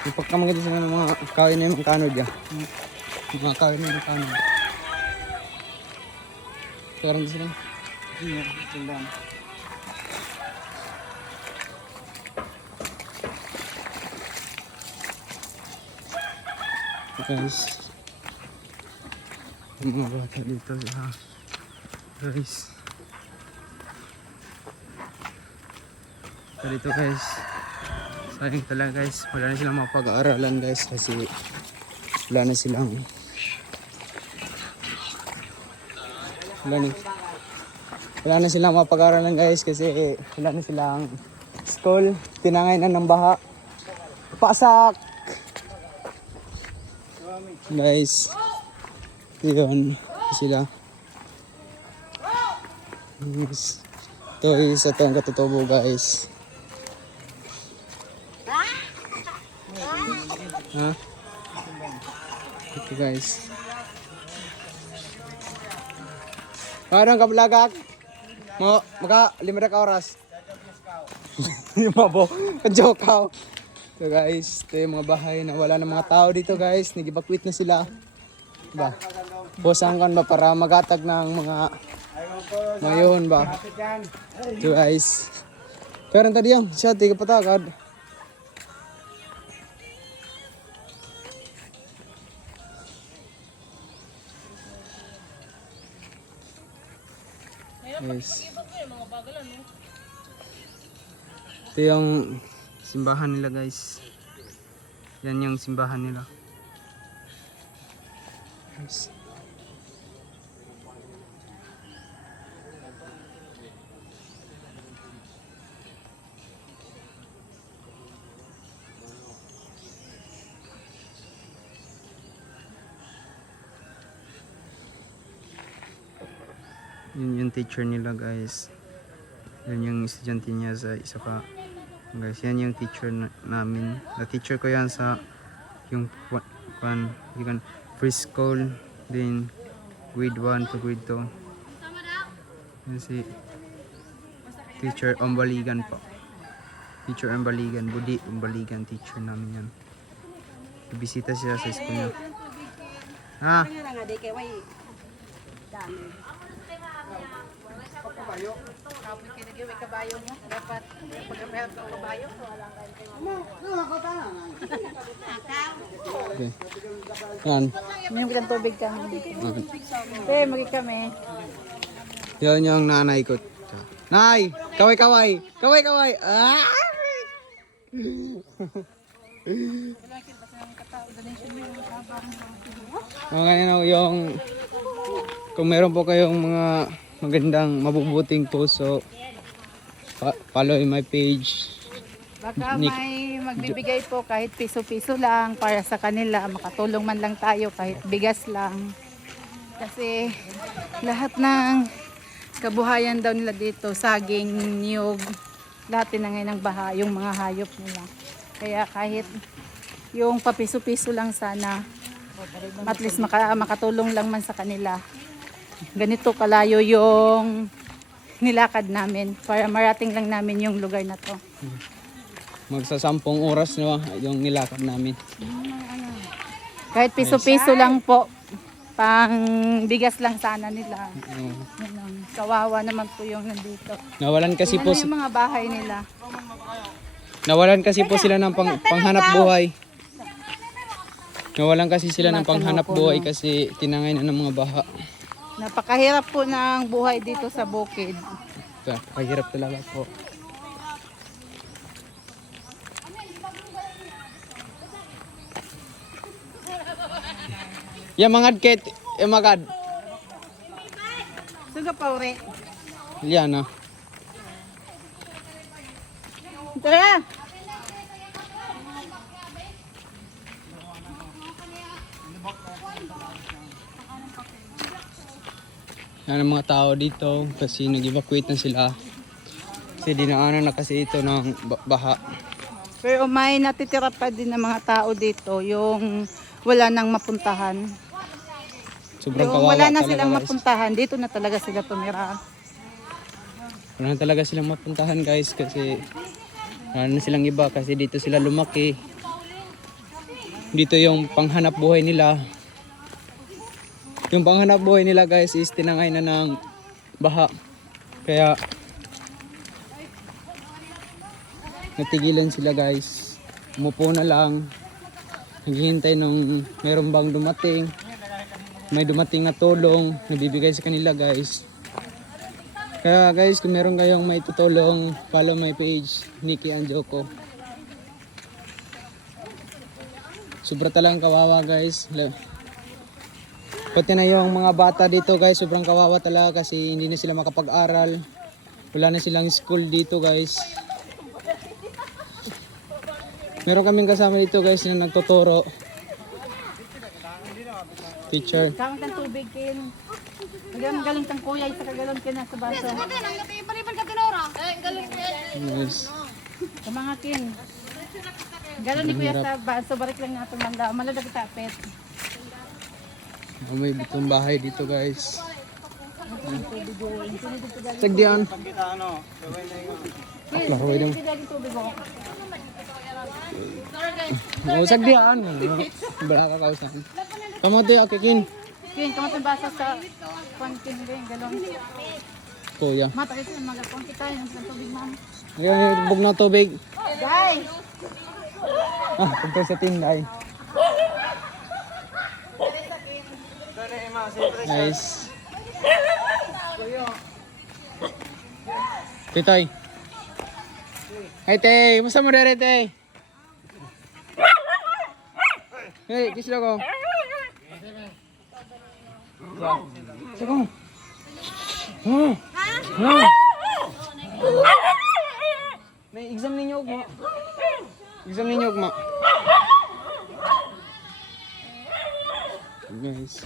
Ipagkamaganda sila ng mga kawin na yung kanod ya. Mga kawin na yung kanod. Parang sila. Iya, tindahan. Guys. Yung mga bata dito ha. Guys. So dito guys. Sayang talaga guys. Wala na silang mapag-aaralan guys. Kasi wala na silang wala na silang mapag-aaralan guys. Kasi wala na silang school. Tinangay na ng baha. Pasak! Guys, yun sila. Yes. Ito is itong katutubo guys. Ha? Ito guys. Parang kablagak. Maka 5 ka oras. Lima po. Kajokaw. So guys, ito yung mga bahay na wala ng mga tao dito guys. Nag-evacuate na sila. Ba? Busang kan ba para magatag ng mga ngayon ba? Ito guys. Pero tadi yung siya, tiga patagad. Guys. Ito yung simbahan nila guys. Yan yung simbahan nila. Guys. Yun yung teacher nila guys. Yan yung estudyante niya sa isa pa. Guys, yan yung teacher namin. Na teacher ko yan sa yung preschool, then grade 1 to grade 2. Yan si teacher Umbaligan po. Teacher Umbaligan, Budi Umbaligan, teacher namin yan. Bisita siya sa school niya. Ha? Okay. Yan. Yung kitang tubig kami. Magi kami. Yan yung nanay ko. Nay! Kaway-kaway! Kaway-kaway! Ah! Mga ganyan yung kung meron po kayong mga magandang mabubuting puso, follow in my page. Baka Nick. may magbibigay po kahit piso-piso lang para sa kanila. Makatulong man lang tayo kahit bigas lang. Kasi lahat ng kabuhayan daw nila dito, saging, niyog, lahat tinangay ng baha, yung mga hayop nila. Kaya kahit yung papiso-piso lang sana, at least makatulong lang man sa kanila. Ganito kalayo yung nilakad namin para marating lang namin yung lugar na to. Magsa 10 oras na yung nilakad namin. Kahit piso-piso lang po, pang bigas lang sana nila. Yun lang. Kawawa naman po yung nandito. Nawalan kasi po Yung mga bahay nila. nawalan kasi po sila ng panghanap buhay. Nawalan kasi sila ng panghanap buhay kasi tinangay na ng mga baha. Napakahirap po ng buhay dito sa bukid. Kahirap talaga po. Mangad ket, magad. Suga pa uri. Liana. Tara! Yan ang mga tao dito kasi nag-evacuate na sila. Kasi dinaanan na kasi ito ng baha. Pero may natitira pa din ng mga tao dito, yung wala nang mapuntahan. Sobrang Yung kawawa wala na talaga, silang guys. mapuntahan, dito na talaga sila tumira. Wala na talaga silang mapuntahan guys kasi wala na silang iba kasi dito sila lumaki. dito yung panghanap buhay nila. Yung panghanap buhay nila guys is tinangay na ng baha. Kaya natigilan sila guys. Umupo na lang. Naghihintay ng meron bang dumating. May dumating na tulong. Nabibigay sa kanila guys. Kaya guys, kung meron kayong may tutulong, follow my page, Nikki Anjoko. Sobra talagang kawawa guys. Pati na yung mga bata dito guys, sobrang kawawa talaga kasi hindi na sila makapag-aral. Wala na silang school dito guys. Meron kaming kasama dito guys na nagtuturo. Teacher. Kamang kang tubig, Kin. Magaling kang kuya, isa kagalon ka na sa baso. Ate, nanggati paripan ka tinora. Galing. Yes. Sa mga Kin. Galon ni kuya sa baso, balik lang natin manda. Maladag tapet. May bitong bahay dito guys. Sagdian. Akla ko din. Oh, sagdian. Bala ka kausan. Tama to okay kin. Kin, kamatang basa sa Kin rin, galon. Kuya. Mata kasi magapong kita yung sa tubig, ma'am. Ayan, bug na tubig. Guys! Ah, punta sa tinday. Nice. Titoy. Hey, te. Musta mo dere, te? Hey, kiss ko. Sige. May exam ninyo, ugma. Exam ninyo, ugma. Guys.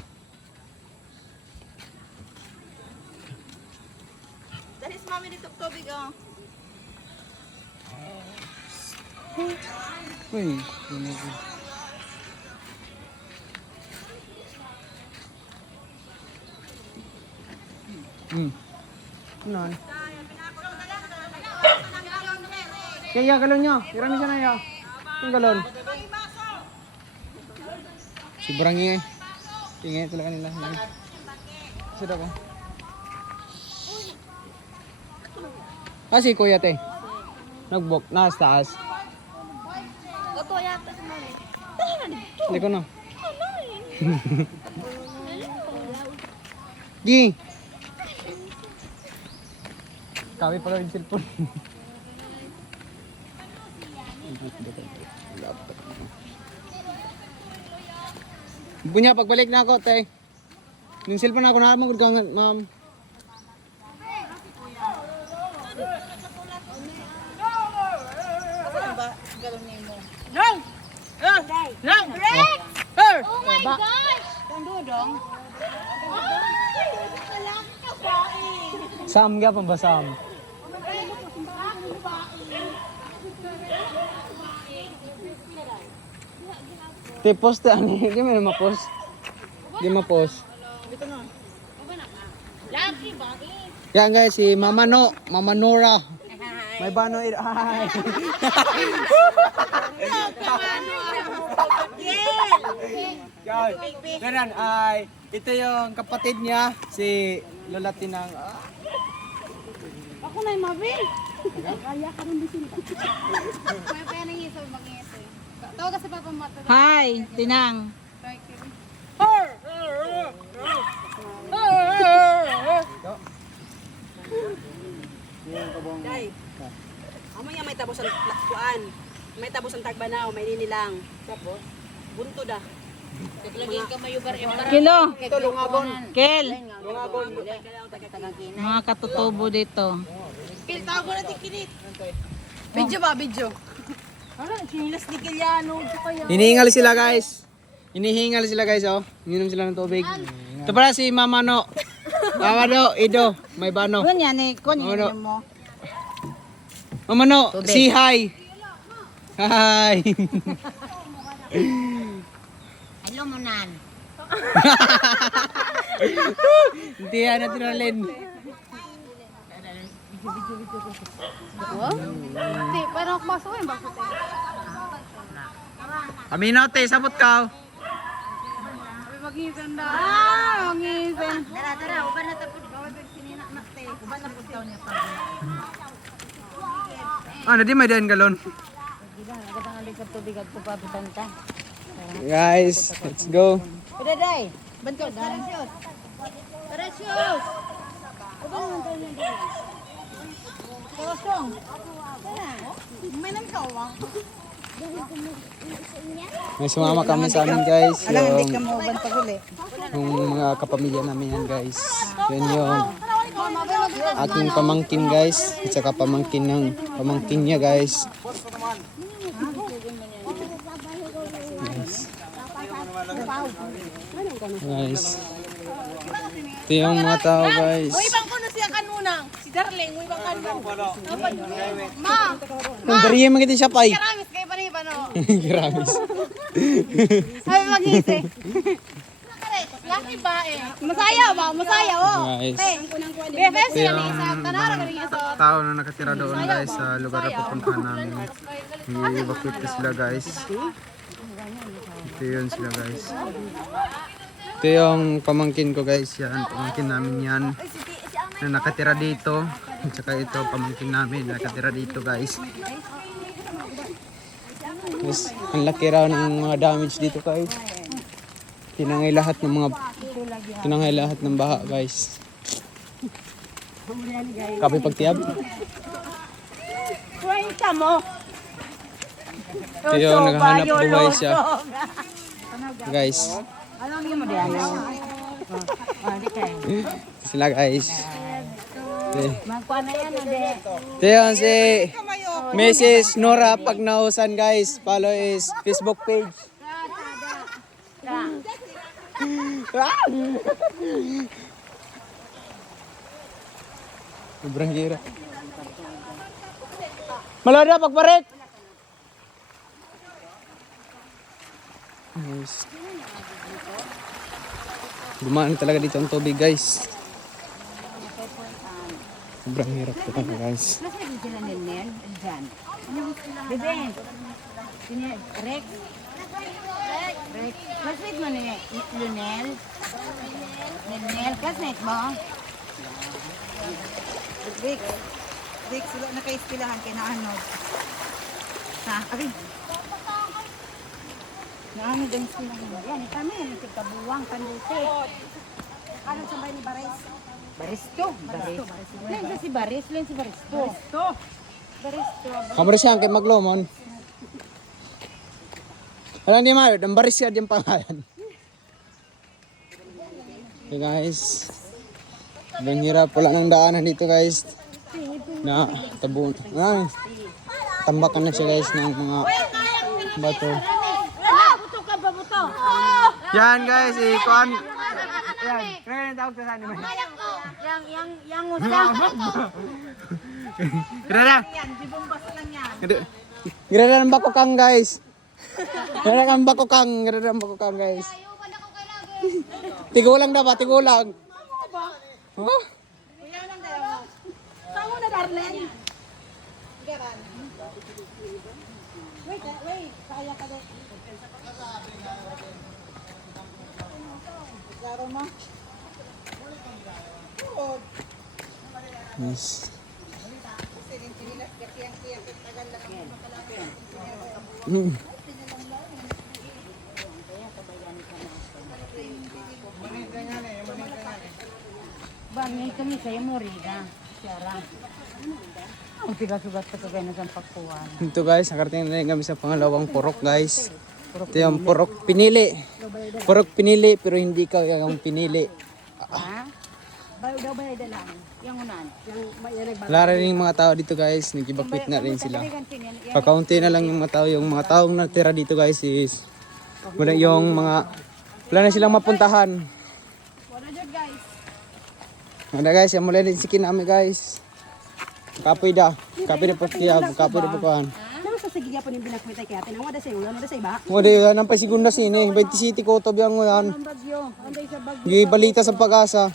Dahil si mami dito tubig, oh. Uy. Ano? Kaya galon nyo. Tirami siya na yun. Yung galon. Sobrang ingay. Ingay talaga nila. Sada ko. Kasi kuya te. Nagbok. Nasa taas. Oto yata si mami. Hindi ko na. Gi. Kami pala yung cellphone. Punya pagbalik na ako, te. Yung cellphone ako na magod ka, ma'am. Oh my gosh! Sam ga pambasam. Te post ani, di mo na ma-post. Di ma-post. Lucky ba? Yan guys, si Mama No, Mama Nora. May bano it. Hi. Ganun ay ito yung kapatid niya si Lola Tinang. Ako na yung mabel. Kaya nang iso, mag-iso. Tawag ka sa papa mo. Hi, Tinang. Day. Amaya may tabos ang kuan. May tabos ang tagbanaw, may ninilang. Tapos bunto da. Kilo. Kel. Mga katutubo dito. Pil tago na tikinit. Video ba, video? Ano, sinilas ni Kiliano. Hinihingal sila guys. Hinihingal sila guys oh. Ininom sila ng tubig. Ito pala si Mama No. Mama No, Ido, may bano. Kun yan eh, kun Ano? yan mo. Mama No, say hi. Hi. Hello mo nan. Hindi yan natin alin. Hindi, parang ako masok yung bakit eh. Aminote, sabot ka. Mag-isan na. Mag-isan. Tara, tara. Uban na tapos. Sinina na te. Uban na po taon niya pa. Ano, di may daan galon. Guys, let's go. Udah, day. Bentuk, darah siot. Darah siot. Uban naman tayo niya dito. Kosong. May nang kawang. May sumama kami sa amin guys. Alam, hindi ka mo uban pag uli. Yung mga kapamilya namin yan guys. Yan yung aking pamangkin guys. At saka pamangkin ng pamangkin niya guys. Guys. Ito yung mga tao guys. Ibang ko na siya kanunang. Si Darling, ibang kanunang. Ma, Ang dariya mga siya pay. karamis kayo pa rin ba no? Gramis. Sabi mag-isip. Laki ba eh? Masaya ba? Masaya oh. Guys. BFF Ito sila yung ni sa tanara ka rin sa tao na nakatira doon guys sa lugar na pupuntahan namin. I-evacuate na sila guys. Ito yun sila guys. Ito yung pamangkin ko guys. Yan, pamangkin namin yan. Na nakatira dito. At saka ito, pamangkin namin na nakatira dito guys. Guys, ang laki raw ng mga damage dito guys. Tinangay lahat ng baha guys. Kape pagtiyab. Kwenta mo. Ito yung naghahanap buhay siya. Guys. Alam niyo mo diyan. Sila guys. Magkuha na yan, ade. Ito yun si Mrs. Nora Pagnausan guys. Follow his Facebook page. Sobrang gira. Malada pagparit. Nice. Dumaan talaga dito ang tubig guys. Sobrang hirap ito guys. Nasa din sila ni Nel? Diyan. Beben. Sini Rex. Rex. Classmate mo ni Lunel? Lunel, classmate mo? Rick. Rick, sila na kayo istilahan kay naano. Ha? Ari. Naano din istilahan. Yan, kami yan kabuwang pandite. Ano sa bahay ni Bares? Baristo. Len si Baris, len si Baristo. Baristo. Kamari siya kay Maglomon. Alam niyo ma, ang baris siya yung pangalan. Okay guys. Sobrang hirap. Wala nang daanan dito guys. Na tabon. Tambakan na siya guys ng mga bato. buto ka ba buto? Yan guys, ikuan. Yan, kaya tawag sa sana mo. Yang usang. Grada. Yan, di bombas lang yan. Grada ng bakokang guys. Grada ng bakokang, grada ng bakokang guys. Tigulang daw ba? Tigulang. Huh? Kuya lang dalawa. Saan mo na, Darlene? Garan. Wait. Kaya ka din. Laro mo? Yes. Bangay kami sa'yo mo, Rida. Siyara. Ang tigas-ugat pa kagaya na sa pagkuhan. Ito guys, nakarating na rin kami sa pangalawang purok guys. Ito yung purok pinili. Purok pinili pero hindi ka yung pinili. Ha? Bayo daw bayad lang. Yang unan. Wala rin yung mga tao dito guys, nag-evacuate na rin sila. Kakaunti na lang yung mga tao. Yung mga taong natira dito guys is wala yung mga wala na silang mapuntahan. Wala guys, yung mula din si kinami guys. Kapoy da po kaya, kapoy da po kuhan. Ano sa sige po ning binakwitay kay ate nang wala sa ulan, wala sa iba. Wala yun, ang pasigunda sini, 20 city ko to biyang ulan. Yung balita sa pag-asa.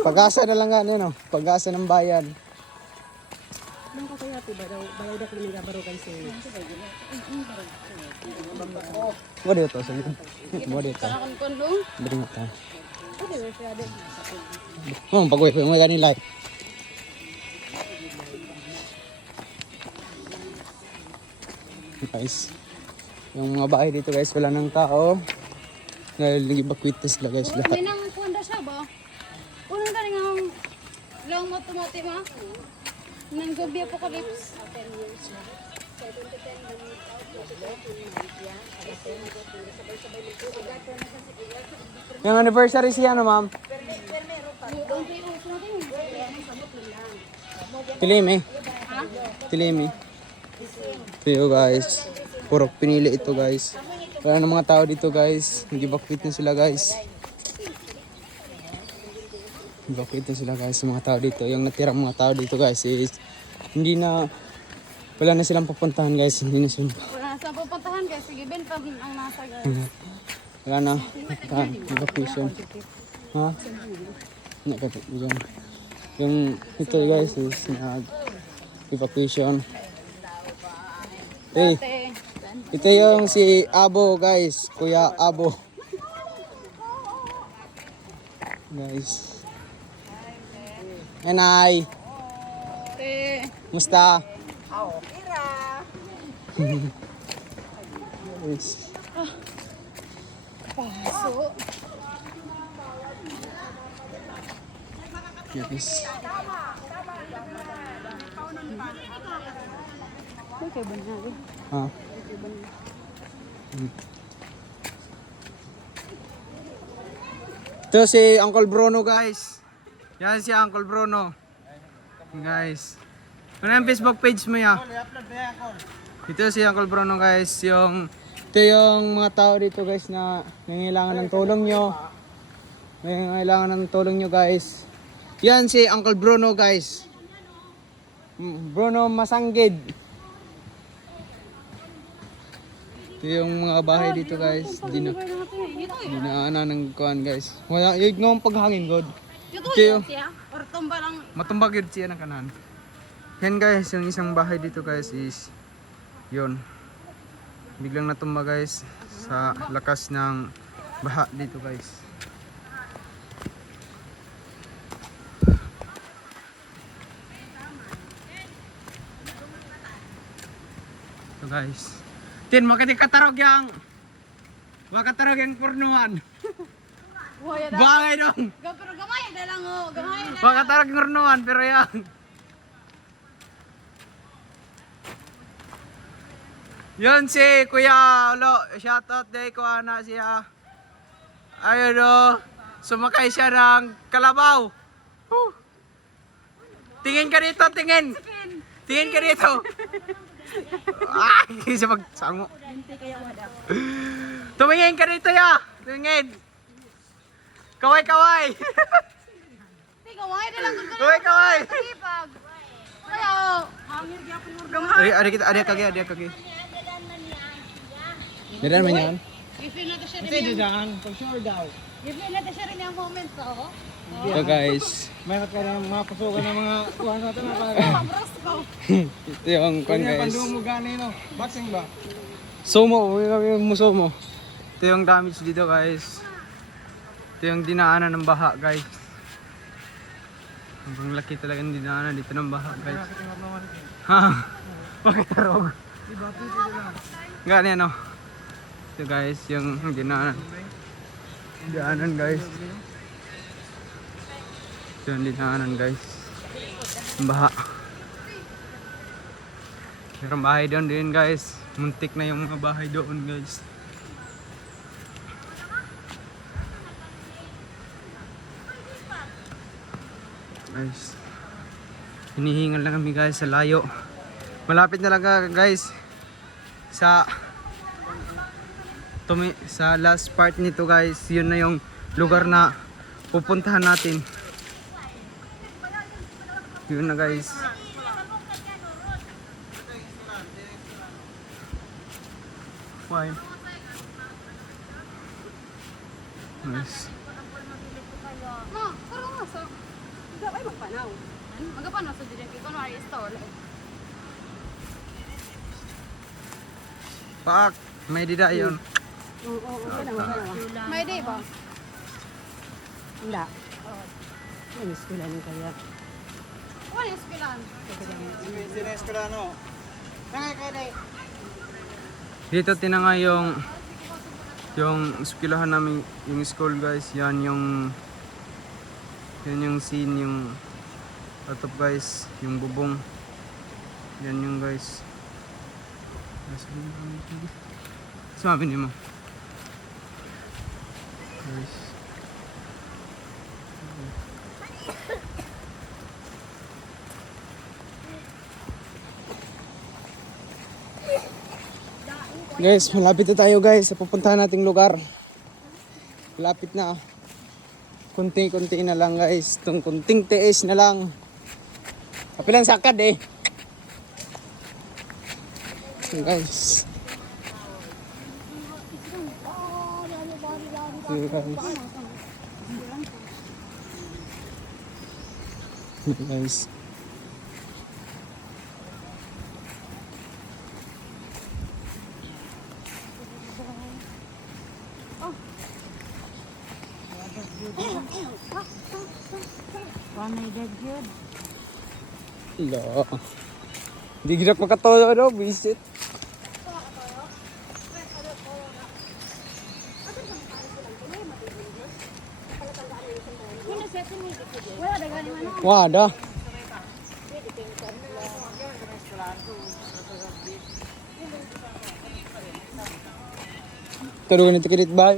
Pag-asa na lang nga no? Pag-asa ng bayan. Nang ko kaya ito, balaw da ko nagabaro kan sa Mo dito sa yun. Mo dito. Kanakon kondong. Bring mo ta. Oh, pag-uwi mo ganin live. Guys, yung mga bahay dito guys, wala nang tao. Nag-evacuate sila guys lahat. May nang kuwanda siya ba? Unang galing ang long motomote ma. Nang zombie apocalypse. Yung anniversary siya no ma'am? Tilimi. Tilimi. Ito guys. Puro pinili ito guys. Wala na mga tao dito guys. Nag-evacuate na sila guys. Evacuate na sila guys. Mga tao dito. Yung natirang mga tao dito guys is hindi na, wala na silang papuntahan guys. Hindi na sila. Wala sa pupuntahan guys. Sige, Ben pa ang nasa guys. Wala na. Evacuation. Ha? Evacuation. Yung ito guys is evacuation. Hey, ito yung si Abo guys. Kuya Abo. Guys. Nanay. Musta? Guys. Paso. Guys. Ha? Ito si Uncle Bruno guys. Yan si Uncle Bruno. Guys. Ano yung Facebook page mo ya? Ito si Uncle Bruno guys. Ito yung mga tao dito guys na nangailangan ng tulong nyo. Nangailangan ng tulong nyo guys. Yan si Uncle Bruno guys. Bruno Masanggid. Ito yung mga bahay dito guys. Dinaanan ng kuhan guys. Wala yung ngong paghangin god. Ito Kaya- siya. Or tumba lang. Matumbag yun siya ng kanan. Yan guys, yung isang bahay dito guys is yun. Biglang natumba guys sa lakas ng baha dito guys. So guys. Tin, makatikatarog yang pornuan. Wala na. Bagay dong. Pero gamay na lang oh. Gamay na. Makatarog ng pornuan pero yang. Yun si Kuya Ulo, shoutout day ko ana siya. Ayun o, sumakay siya ng kalabaw. Whew. Tingin ka dito, tingin. Tingin ka dito. Ay, isa magsango. Tumingin ka dito ya. Tumingin. Kaway-kaway. Hindi, gamay na lang. Kaway-kaway. Pag. Kaya oh. Hangir gyapon mo gamay. Ada kagi. Dadan man yan. I-feel na to siya rin. Hindi dyan, pag sure daw. I-feel na to siya rin yung moment oh. So guys, Mayroon ka ng mga pasukan ng mga kuhan natin na para. Pamros ko. ito yung kwan guys. Pandungan mo gani no? Boxing ba? Sumo, musumo. Ito yung damage dito guys. Ito yung dinaanan ng baha guys. Ang laki talaga yung dinaanan dito ng baha guys. Ha? Bakit tarog? Gani ano? Ito guys, yung dinaanan. Dinaanan guys. Ito yung dinaanan guys. Ang baha. Merong bahay doon din guys. Muntik na yung mga bahay doon guys. Guys, hinihingal lang kami guys sa layo. Malapit na lang guys sa sa last part nito guys. Yun na yung lugar na pupuntahan natin. Yun na guys. Why? Nice. No, pero nga sa. Ay magpanaw. Magapano sa direct ko no ay store. Paak. May dida yun. May day ba? Hindi. Ano sila nung kaya? Wala yung spilan. Sines ko na ano. Dito tinanga yung eskwelahan namin, yung school guys. Yan yung scene, yung atop guys, yung bubong. Yan yung guys. Sabi niyo mo. Guys. Guys, malapit na tayo guys sa pupuntahan nating lugar. Malapit na. Kunti-kunti na lang guys. Itong kunting tiis na lang. Kapilang sakad eh. So, guys. So, guys. So, guys. Panay dagyod. Ila. Hindi ginak makatoyo no, visit. Wala na galing ano. Wada. Tulungan nito kilit ba?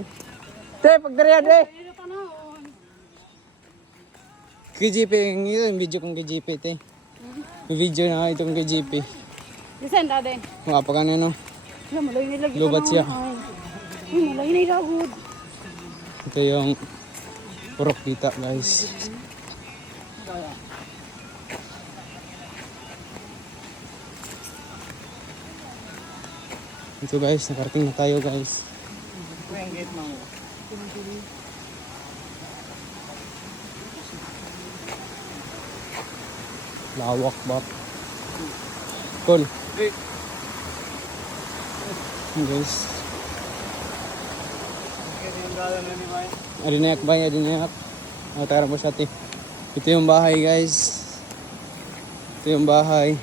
Te, pagdariya de. KGP, yung video kong KGP te. Yung video na ito kong KGP. Listen, dade. Mga pa ka na no. Malay nila. Lubat siya. Malay nila. Ito yung purok dita guys. Ito guys, nakarating na tayo guys. Lawak ba? Cool. Guys. Adinayak ba? Adinayak. Tara po siya ati. Ito yung bahay guys. Ito yung bahay.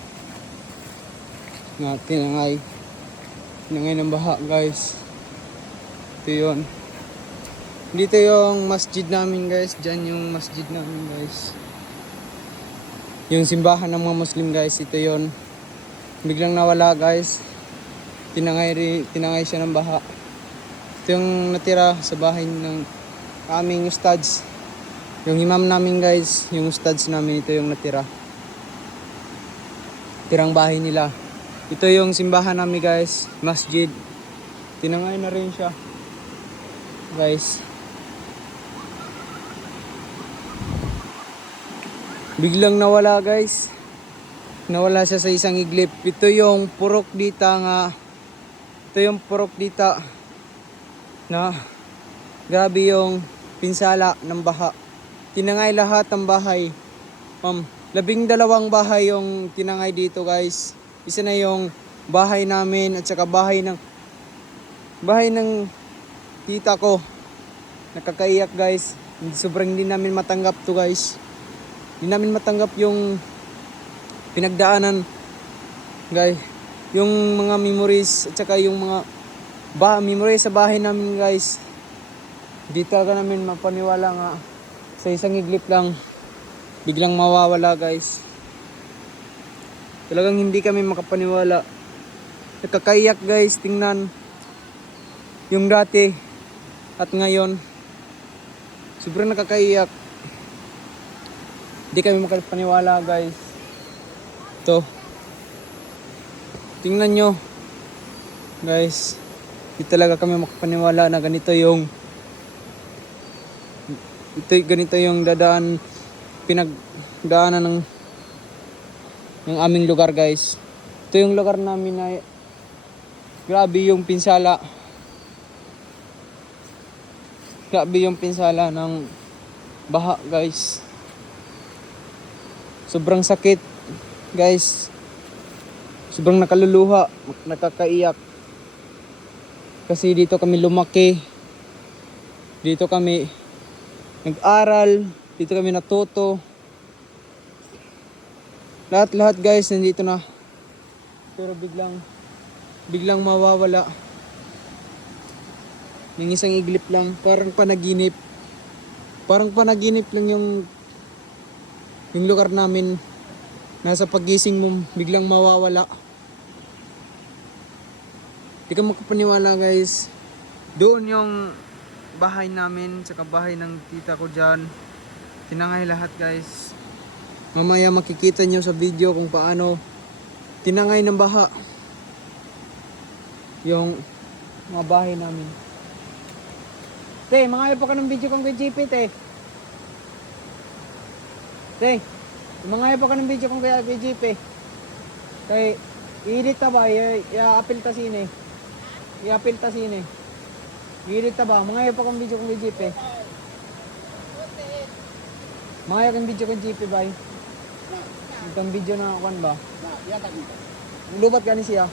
Nga tinangay. Tinangay ng baha guys. Ito yun. Dito yung masjid namin guys. Diyan yung masjid namin guys. Yung simbahan ng mga Muslim guys. Ito yun. Biglang nawala guys. Tinangay siya ng baha. Ito yung natira sa bahay ng aming ustads. Yung imam namin guys. Yung ustads namin. Ito yung natira. Tirang bahay nila. Ito yung simbahan namin guys. Masjid. Tinangay na rin siya. Guys. Biglang nawala guys. Nawala siya sa isang iglip. Ito yung purok dita nga. Ito yung purok dita. Na grabe yung pinsala ng baha. Tinangay lahat ng bahay. 12 bahay yung tinangay dito guys. Isa na yung bahay namin at saka bahay ng tita ko. Nakakaiyak guys. Sobrang hindi namin matanggap to guys. Hindi namin matanggap yung pinagdaanan guys. Yung mga memories at saka yung mga memories sa bahay namin guys. Di talaga namin mapaniwala nga sa isang iglip lang biglang mawawala guys. Talagang hindi kami makapaniwala. Nakakaiyak guys, tingnan yung dati at ngayon. Sobrang nakakaiyak. Hindi kami makapaniwala guys. Ito. Tingnan nyo. Guys. Hindi talaga kami makapaniwala na ganito yung pinagdaanan ng aming lugar guys. Ito yung lugar namin na grabe yung pinsala. Grabe yung pinsala ng baha guys. Sobrang sakit guys. Sobrang nakaluluha, nakakaiyak. Kasi dito kami lumaki. Dito kami nag-aral. Dito kami natuto. Lahat-lahat guys nandito na. Pero biglang mawawala. Yung isang iglip lang, parang panaginip. Parang panaginip lang yung lugar namin. Nasa pagising mo, biglang mawawala. Di ka makapaniwala guys. Doon yung bahay namin, saka bahay ng tita ko dyan. Tinangay lahat guys. Mamaya makikita nyo sa video kung paano tinangay ng baha yung mga bahay namin. Te, mga pa ka ng video kong kay JP, te. Te, mga pa ka ng video kong kay JP. Kay, i-edit ta ba? I-apil ta sine. I-apil ta sine. I-edit ta ba? Mga pa kong video kong kay JP. Mga kong video kong JP ba? Itong video na kan ba? Lubat ka ni siya.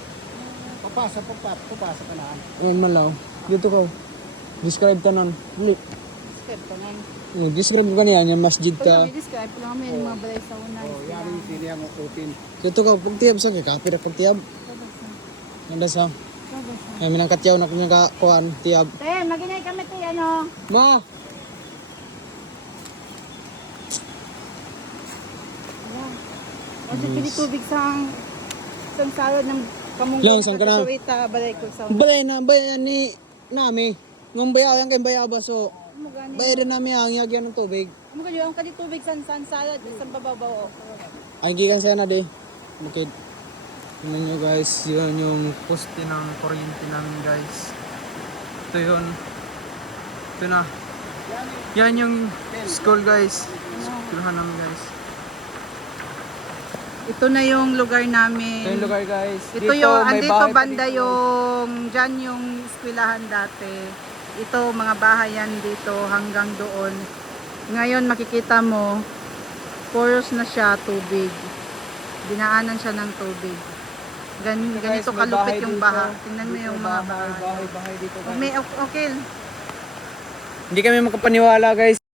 Papasa ka na. Ayun malaw. Dito ko. Describe ka nun. Step ka na. Describe ka niya. Yung masjid ka. I-describe ko lang kami yung mga balay sa unay. Yari sila mo kutin. Dito ka. Pagtiyab sa kapir. Pagtiyab. Nanda sa. Ay, minang katyaw na kung nakakuhaan. Tiyab. Te, maginay kami te, ano? Ma! Kasi pili tubig sa salad ng kamunggo. Lang, saan ka na? Sa balay ko sa unay. Balay na. Bayan ni nami. Ngong bayayan kay bayaba. So, bayaran namin ang yagyan ng tubig. Amo ka yung kadi tubig sa salad sa babaw. Ay, gikan siya na di. Bukid. Tingnan nyo guys, yun yung poste ng kuryente namin guys. Ito yun. Ito na. Yan yung school guys. Schoolahan namin guys. Ito na yung lugar namin. Ito yung lugar guys. Ito yung, may andito bahay pa banda dito. yung, dyan yung eskwelahan dati. Ito, mga bahayan dito hanggang doon. Ngayon makikita mo, poros na siya, tubig. Dinaanan siya ng tubig. Ganito Guys, may kalupit bahay yung dito. baha. Tingnan mo yung mga bahay. Bahay dito guys. May, okay. Hindi kami makapaniwala guys.